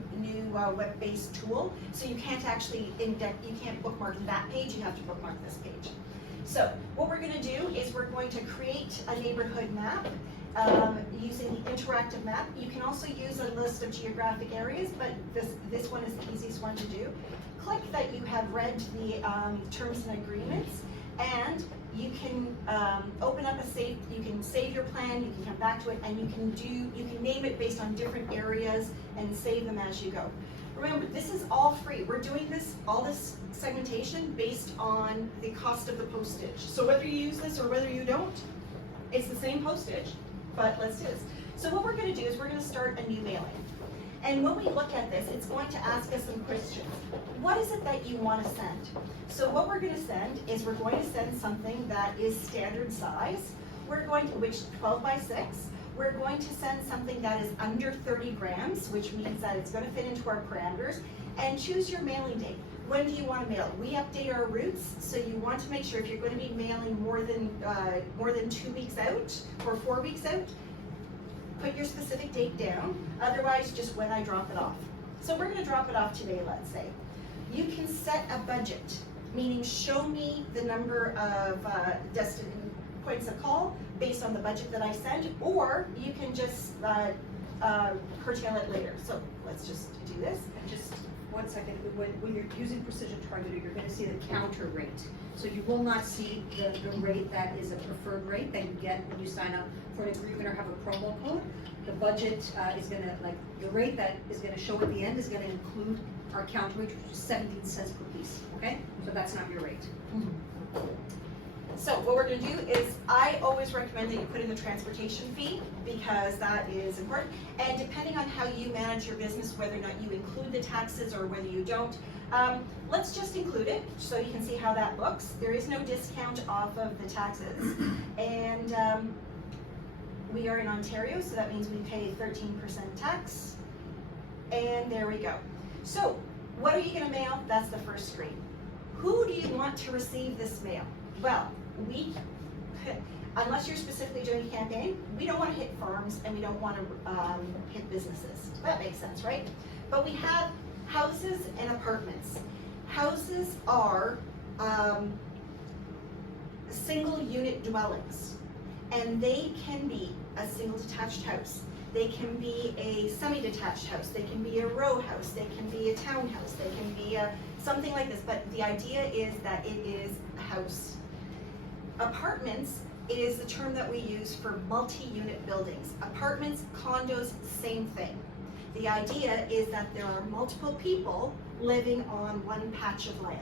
web-based tool. So you can't actually you can't bookmark that page. You have to bookmark this page. So what we're going to do is we're going to create a neighborhood map using the interactive map. You can also use a list of geographic areas, but this one is the easiest one to do. Click that you have read the terms and agreements, and you can open up you can save your plan, you can come back to it, and you can name it based on different areas and save them as you go. Remember, this is all free. We're doing all this segmentation based on the cost of the postage. So whether you use this or whether you don't, it's the same postage, but let's do this. So what we're going to do is we're going to start a new mailing. And when we look at this, it's going to ask us some questions. What is it that you want to send? So what we're going to send is we're going to send something that is standard size. Which 12 by 6. We're going to send something that is under 30 grams, which means that it's going to fit into our parameters. And choose your mailing date. When do you want to mail? We update our routes, so you want to make sure if you're going to be mailing more than 2 weeks out or 4 weeks out, put your specific date down. Otherwise, just when I drop it off. So we're going to drop it off today, let's say. You can set a budget, meaning show me the number of points of call based on the budget that I send, or you can just curtail it later. So let's just do this. Just 1 second. When you're using Precision Targeter, you're going to see the counter rate. So you will not see the rate that is a preferred rate that you get when you sign up for an agreement. You're going to have a promo code. The budget is going to, the rate that is going to show at the end is going to include our counter rate, which is 17 cents per piece. Okay? So that's not your rate. So what we're going to do is I always recommend that you put in the transportation fee, because that is important. And depending on how you manage your business, whether or not you include the taxes or whether you don't, let's just include it so you can see how that looks. There is no discount off of the taxes. And we are in Ontario, so that means we pay 13% tax. And there we go. So what are you going to mail? That's the first screen. Who do you want to receive this mail? Well, unless you're specifically doing a campaign, we don't want to hit farms and we don't want to hit businesses. That makes sense, right? But we have houses and apartments. Houses are single unit dwellings, and they can be a single detached house. They can be a semi-detached house. They can be a row house. They can be a townhouse. They can be something like this. But the idea is that it is a house. Apartments is the term that we use for multi-unit buildings. Apartments, condos, same thing. The idea is that there are multiple people living on one patch of land.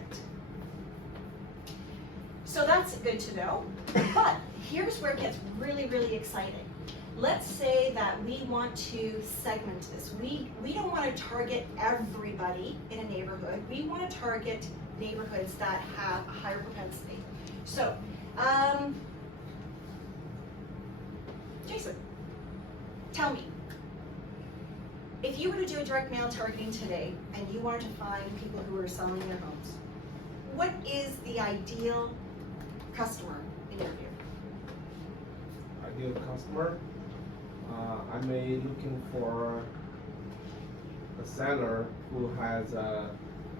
So that's good to know. But here's where it gets really, really exciting. let's say that we want to segment this. We don't want to target everybody in a neighborhood. We want to target neighborhoods that have a higher propensity. So, Jason, tell me, if you were to do a direct mail targeting today and you wanted to find people who are selling their homes, what is the ideal customer in your view? Ideal customer, I may looking for a seller who has a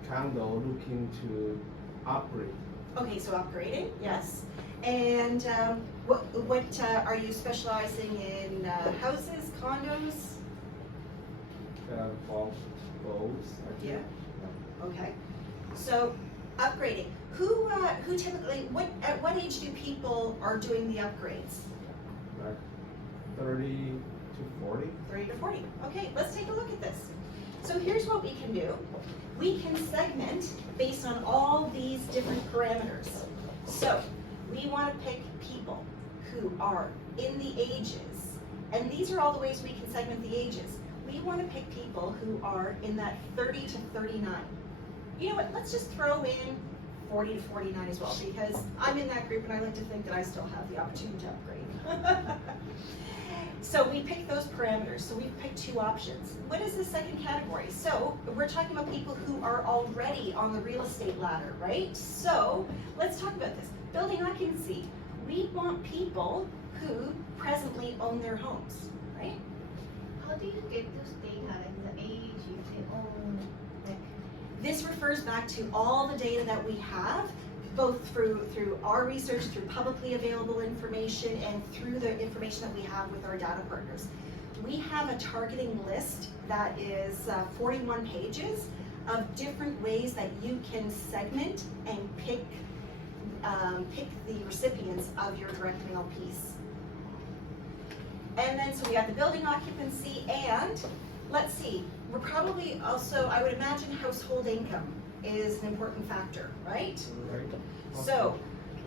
condo looking to upgrade. Okay, so upgrading, yes. And what are you specializing in? Houses, condos? Both, I think. Yeah. Okay. So upgrading. Who typically? At what age do people are doing the upgrades? Like 30 to 40. 30 to 40. Okay, let's take a look at this. So here's what we can do. We can segment based on all these different parameters. So we want to pick people who are in the ages, and these are all the ways we can segment the ages. We want to pick people who are in that 30 to 39. You know what, let's just throw in 40 to 49 as well, because I'm in that group and I like to think that I still have the opportunity to upgrade. So we pick those parameters. So we've picked two options. What is the second category? So we're talking about people who are already on the real estate ladder, right? So let's talk about this. Building occupancy. We want people who presently own their homes, right? How do you get this data, like the age, if they own, like? This refers back to all the data that we have, both through our research, through publicly available information, and through the information that we have with our data partners. We have a targeting list that is 41 pages of different ways that you can segment and pick the recipients of your direct mail piece. And then, so we have the building occupancy, and let's see, we're probably also, I would imagine household income is an important factor, right? Right. So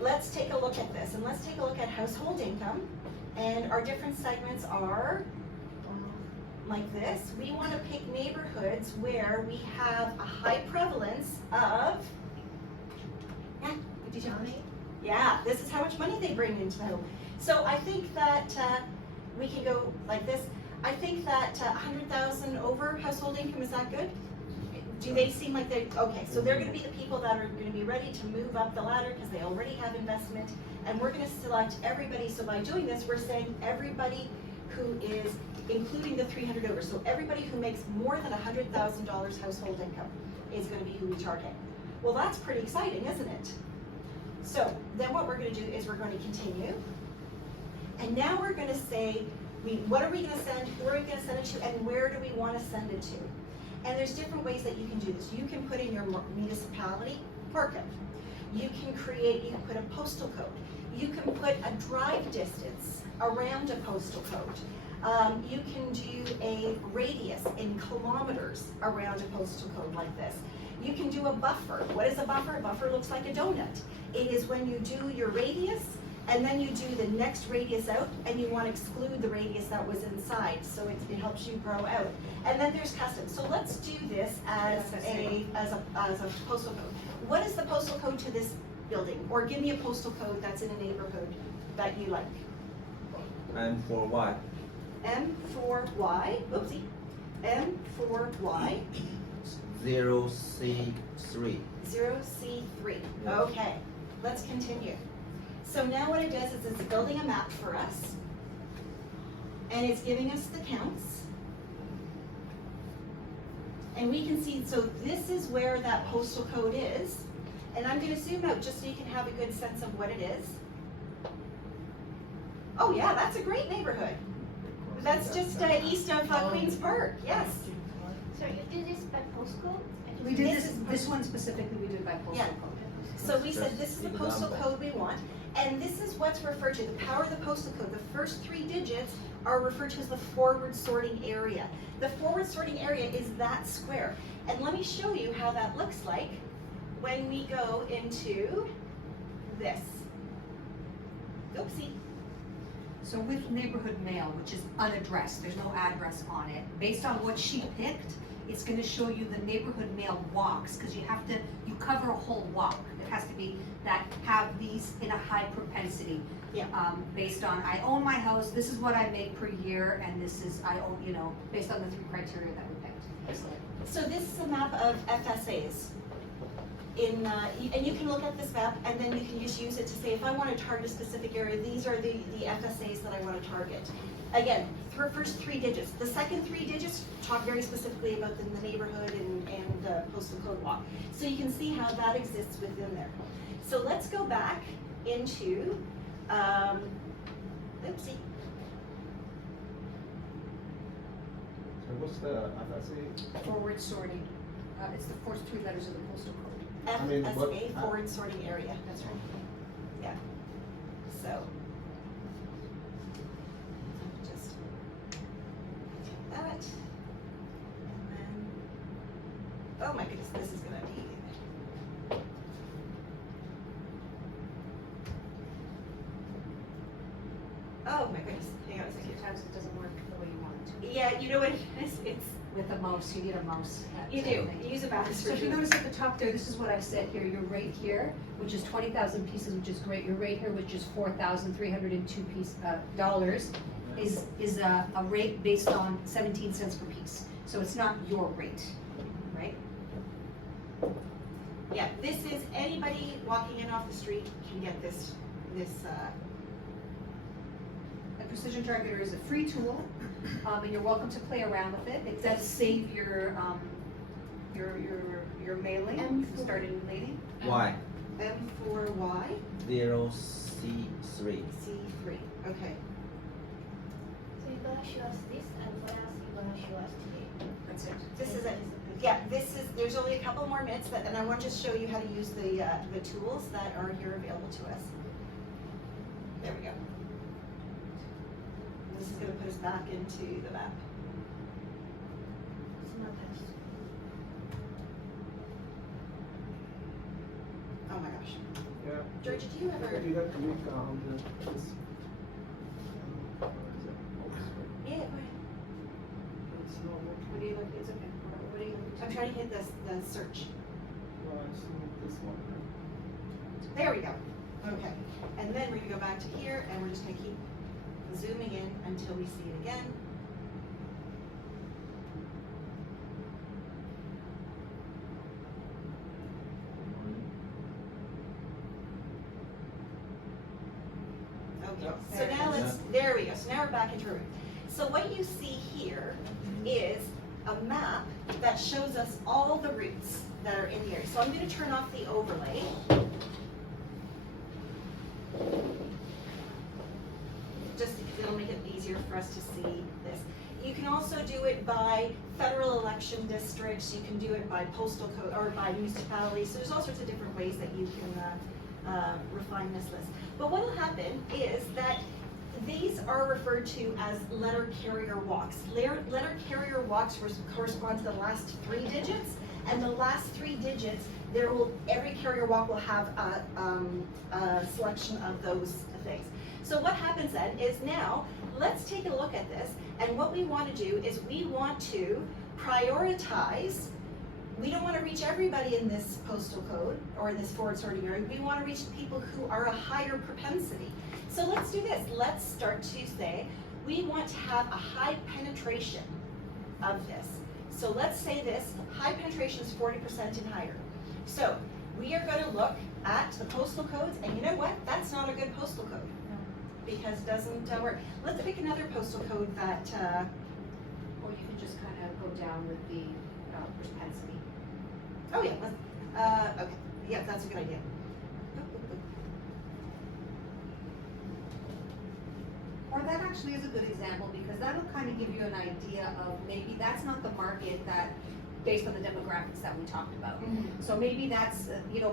let's take a look at this, and let's take a look at household income, and our different segments are like this. We want to pick neighborhoods where we have a high prevalence of, what did you tell me? Yeah, this is how much money they bring into the home. So I think that we can go like this. I think that 100,000 over household income, is that good? Do they seem like they, okay, so they're going to be the people that are going to be ready to move up the ladder because they already have investment, and we're going to select everybody. So by doing this, we're saying everybody who is, including the 300 over, so everybody who makes more than $100,000 household income is going to be who we target. Well, that's pretty exciting, isn't it? So then what we're going to do is we're going to continue, and now we're going to say, what are we going to send, who are we going to send it to, and where do we want to send it to? And there's different ways that you can do this. You can put in your municipality, market. You can put a postal code. You can put a drive distance around a postal code. You can do a radius in kilometers around a postal code like this. You can do a buffer. What is a buffer? A buffer looks like a donut. It is when you do your radius, and then you do the next radius out, and you want to exclude the radius that was inside, so it helps you grow out. And then there's custom. So let's do this as a postal code. What is the postal code to this building? Or give me a postal code that's in a neighborhood that you like. M4Y. M4Y. Oopsie. M4Y. 0C3. 0C3. Okay. Let's continue. So now what it does is it's building a map for us, and it's giving us the counts. And we can see, so this is where that postal code is. And I'm going to zoom out just so you can have a good sense of what it is. Oh yeah, that's a great neighborhood. That's just east of Queen's Park, yes. So you did this by postcode? We did this one specifically, we did by postal Yeah. code. So we said this is the postal code we want, and this is what's referred to, the power of the postal code. The first 3 digits are referred to as the forward sorting area. The forward sorting area is that square. And let me show you how that looks like when we go into this. Oopsie. So with neighborhood mail, which is unaddressed, there's no address on it, based on what she picked, it's gonna show you the neighborhood mail walks, because you cover a whole walk. It has to be that have these in a high propensity. Yeah. Based on, I own my house, this is what I make per year, and this is, I own, based on the 3 criteria that we picked. Excellent. So this is a map of FSAs. And you can look at this map, and then you can just use it to say, if I want to target a specific area, these are the FSAs that I want to target. Again, first 3 digits. The second 3 digits talk very specifically about the neighborhood and the postal code walk. So you can see how that exists within there. So let's go back into, oopsie. So what's the FSA? Forward sorting. It's the first 3 letters of the postal code. I mean, what- FSA, forward sorting area. That's right. Yeah. So. Just take that. And then, oh my goodness, this is gonna be. Oh my goodness, hang on a second. Sometimes it doesn't work the way you want it to. Yeah, you know what it is? It's, With a mouse, you need a mouse. you do, you use a mouse. So if you notice at the top there, this is what I said here, you're right here, which is 20,000 pieces, which is great. You're right here, which is $4,302 dollars, is a rate based on 17 cents per piece. So it's not your rate, right? Yeah, this is, anybody walking in off the street can get this, A precision targeter is a free tool, and you're welcome to play around with it. It does save your mailing. You can start emulating. Y. M4Y, 0C3. C3, okay. So you're gonna show us this, and what else you're gonna show us today? That's it. This is it. Yeah, there's only a couple more minutes, and I want to just show you how to use the tools that are here available to us. There we go. This is gonna put us back into the map. Oh my gosh. Yeah. Georgia, do you ever? Do you have to click on this? Yeah, go ahead. It's not working. What do you look? It's okay. What do you look? I'm trying to hit the search. Well, it's not this one. There we go. Okay. And then we're gonna go back to here, and we're just gonna keep zooming in until we see it again. Okay, so now there we go. So now we're back into room. So what you see here is a map that shows us all the routes that are in the area. So I'm going to turn off the overlay. Just because it'll make it easier for us to see this. You can also do it by federal election districts. You can do it by postal code or by municipalities. So there's all sorts of different ways that you can refine this list. But what will happen is that these are referred to as letter carrier walks. Letter carrier walks correspond to the last 3 digits, and the last 3 digits, every carrier walk will have a selection of those things. So what happens then is now, let's take a look at this, and what we want to do is we want to prioritize. We don't want to reach everybody in this postal code or in this forward sorting area. We want to reach people who are a higher propensity. So let's do this. Let's start to say we want to have a high penetration of this. So let's say this high penetration is 40% and higher. So we are going to look at the postal codes, and you know what? That's not a good postal code because it doesn't work. Let's pick another postal code that. Or you can just kind of go down with the propensity. Oh yeah, okay, yeah, that's a good idea. Or that actually is a good example because that'll kind of give you an idea of maybe that's not the market that, based on the demographics that we talked about. So maybe that's,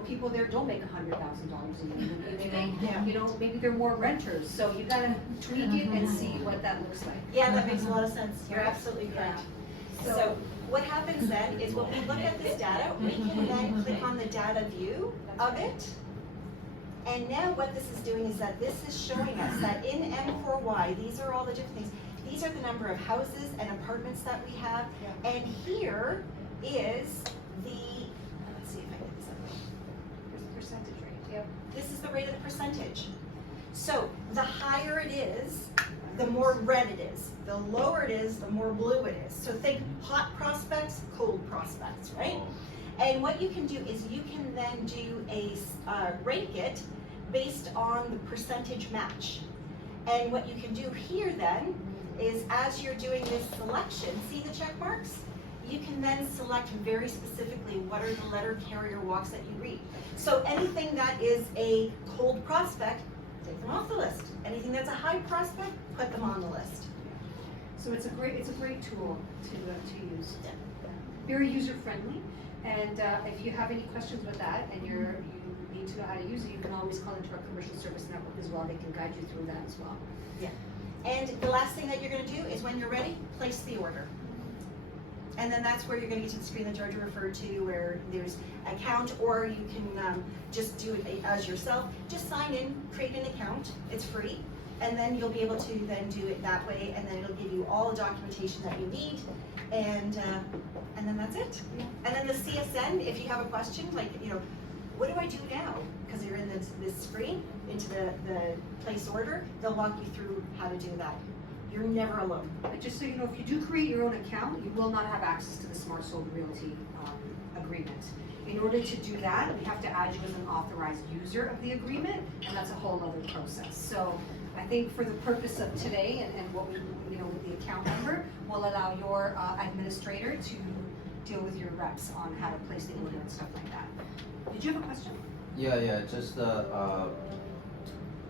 people there don't make $100,000 a year. Maybe they make, maybe they're more renters. So you gotta tweak it and see what that looks like. Yeah, that makes a lot of sense. You're absolutely correct. Yeah. So what happens then is when we look at this data, we can then click on the data view of it. And now what this is doing is that this is showing us that in M4Y, these are all the different things. These are the number of houses and apartments that we have. And here is the, let's see if I get this up. Here's the percentage rate. Yep. This is the rate of the percentage. So the higher it is, the more red it is. The lower it is, the more blue it is. So think hot prospects, cold prospects, right? And what you can do is you can then do a rank it based on the percentage match. And what you can do here then is as you're doing this selection, see the check marks? You can then select very specifically what are the letter carrier walks that you read. So anything that is a cold prospect, take them off the list. Anything that's a high prospect, put them on the list. So it's a great tool to use. Very user friendly, and if you have any questions with that and you need to know how to use it, you can always call into our commercial service network as well. They can guide you through that as well. Yeah. And the last thing that you're going to do is when you're ready, place the order. And then that's where you're going to get to the screen that Georgia referred to, where there's account, or you can just do it as yourself. Just sign in, create an account. It's free. And then you'll be able to then do it that way, and then it'll give you all the documentation that you need, and then that's it. Yeah. And then the CSN, if you have a question, like, what do I do now? Because you're in this screen, into the place order, they'll walk you through how to do that. You're never alone. But just so you know, if you do create your own account, you will not have access to the Smart Sold Realty agreement. In order to do that, we have to add you as an authorized user of the agreement, and that's a whole other process. So I think for the purpose of today and what we, with the account number, will allow your administrator to deal with your reps on how to place the order and stuff like that. Did you have a question? Yeah, just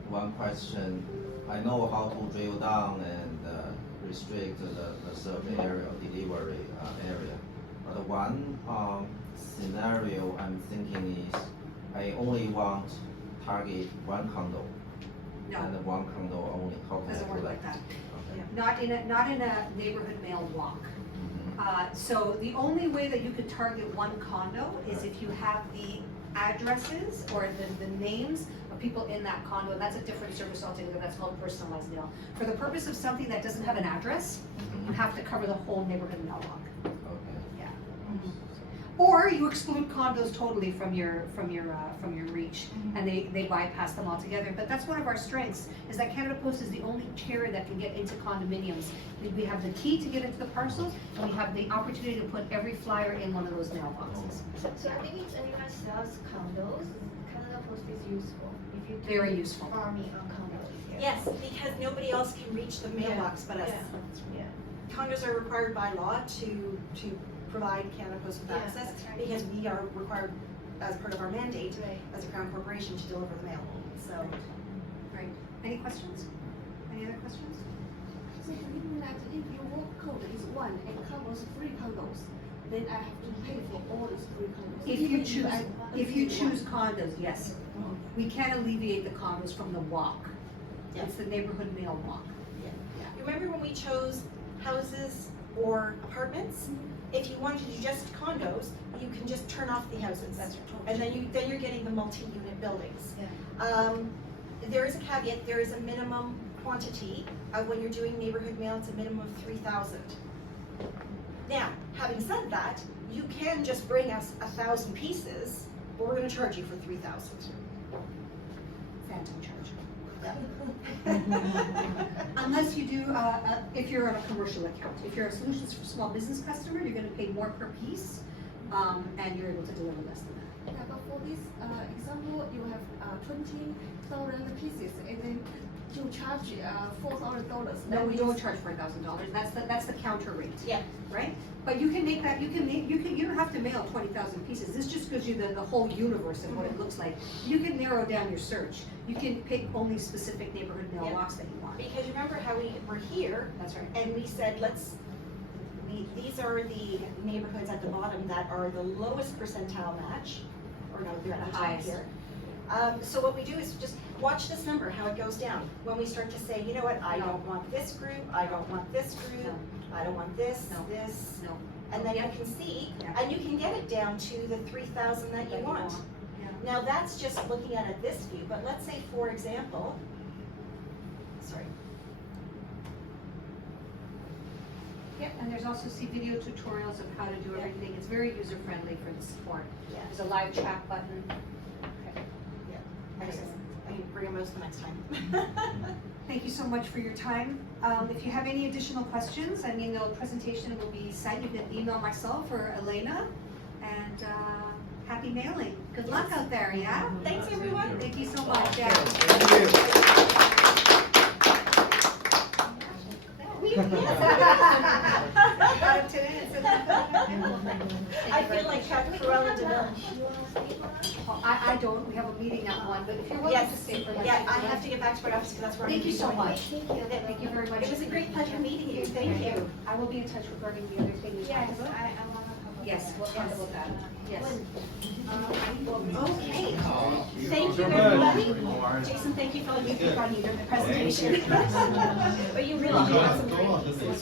one question. I know how to drill down and restrict the search area, delivery area. But one scenario I'm thinking is I only want target one condo. No. And one condo only. How can Doesn't I do work that? like that. Okay. Not in a neighborhood mail walk. So the only way that you could target one condo is if you have the addresses or the names of people in that condo. That's a different service altogether. That's called personalized mail. For the purpose of something that doesn't have an address, you have to cover the whole neighborhood mail walk. Okay. Yeah. Or you exclude condos totally from your reach, and they bypass them altogether. But that's one of our strengths, is that Canada Post is the only carrier that can get into condominiums. We have the key to get into the parcels, and we have the opportunity to put every flyer in one of those mailboxes. So I think if anyone sells condos, Canada Post is useful. If you do Very useful. farming on condos. Yes, because nobody else can reach the mailbox but us. Yeah. Condos are required by law to provide Canada Post with Yeah, access, that's right. because we are required as part of our mandate Right. as a Crown Corporation to deliver the mail. So, Right. Any questions? Any other questions? So you mean that if your work code is 1 and covers 3 condos, then I have to pay for all these 3 condos? If you choose condos, yes. We can alleviate the condos from the walk. Yeah. It's the neighborhood mail walk. you remember when we chose houses or apartments? If you wanted to do just condos, you can just turn off the houses. That's right. And then you're getting the multi-unit buildings. Yeah. There is a caveat, there is a minimum quantity. When you're doing neighborhood mail, it's a minimum of 3,000. Now, having said that, you can just bring us 1,000 pieces, but we're gonna charge you for 3,000. Phantom charge. Unless you do, if you're on a commercial account. If you're a Solutions for Small Business customer, you're gonna pay more per piece, and you're able to deliver less than that. Yeah, but for this example, you have 20,000 pieces, and then you charge $4,000. No, we don't charge $4,000. That's the counter rate. Yeah. Right? But you can make that. You don't have to mail 20,000 pieces. This just gives you the whole universe of what it looks like. You can narrow down your search. You can pick only specific neighborhood mailbox that you want. Because remember how we were here, That's right. and we said, these are the neighborhoods at the bottom that are the lowest percentile match, or no, they're at the highest here. So what we do is just watch this number, how it goes down. When we start to say, you know what, I don't want this group, I don't want this group, No. I don't want this, No. this, No. and then Yeah. you can see, Yeah. and you can get it down to the 3,000 that you want. Now that's just looking at it this view, but let's say, for example, sorry. Yeah, and there's also video tutorials of how to do everything. It's very user friendly for the support. Yeah. There's a live chat button. Okay. I can bring them most the next time. Thank you so much for your time. If you have any additional questions, I mean, the presentation will be sent. You can email myself or Elena. And happy mailing. Good luck out there, yeah? Thanks, everyone. Thank you so much. Yeah. I feel like Cruella de Vil. I don't. We have a meeting at 1, but if you're willing to stay for lunch. Yeah, I have to get back to my office because that's where I'm Thank you so going. much. Thank you very much. It was a great pleasure meeting you. Thank you. I will be in touch regarding the other thing we talked about. I want to talk about Yes, we'll talk about that. Yes. Okay. Thank you, everybody. Jason, thank you for running the presentation. But you really did have some great pieces.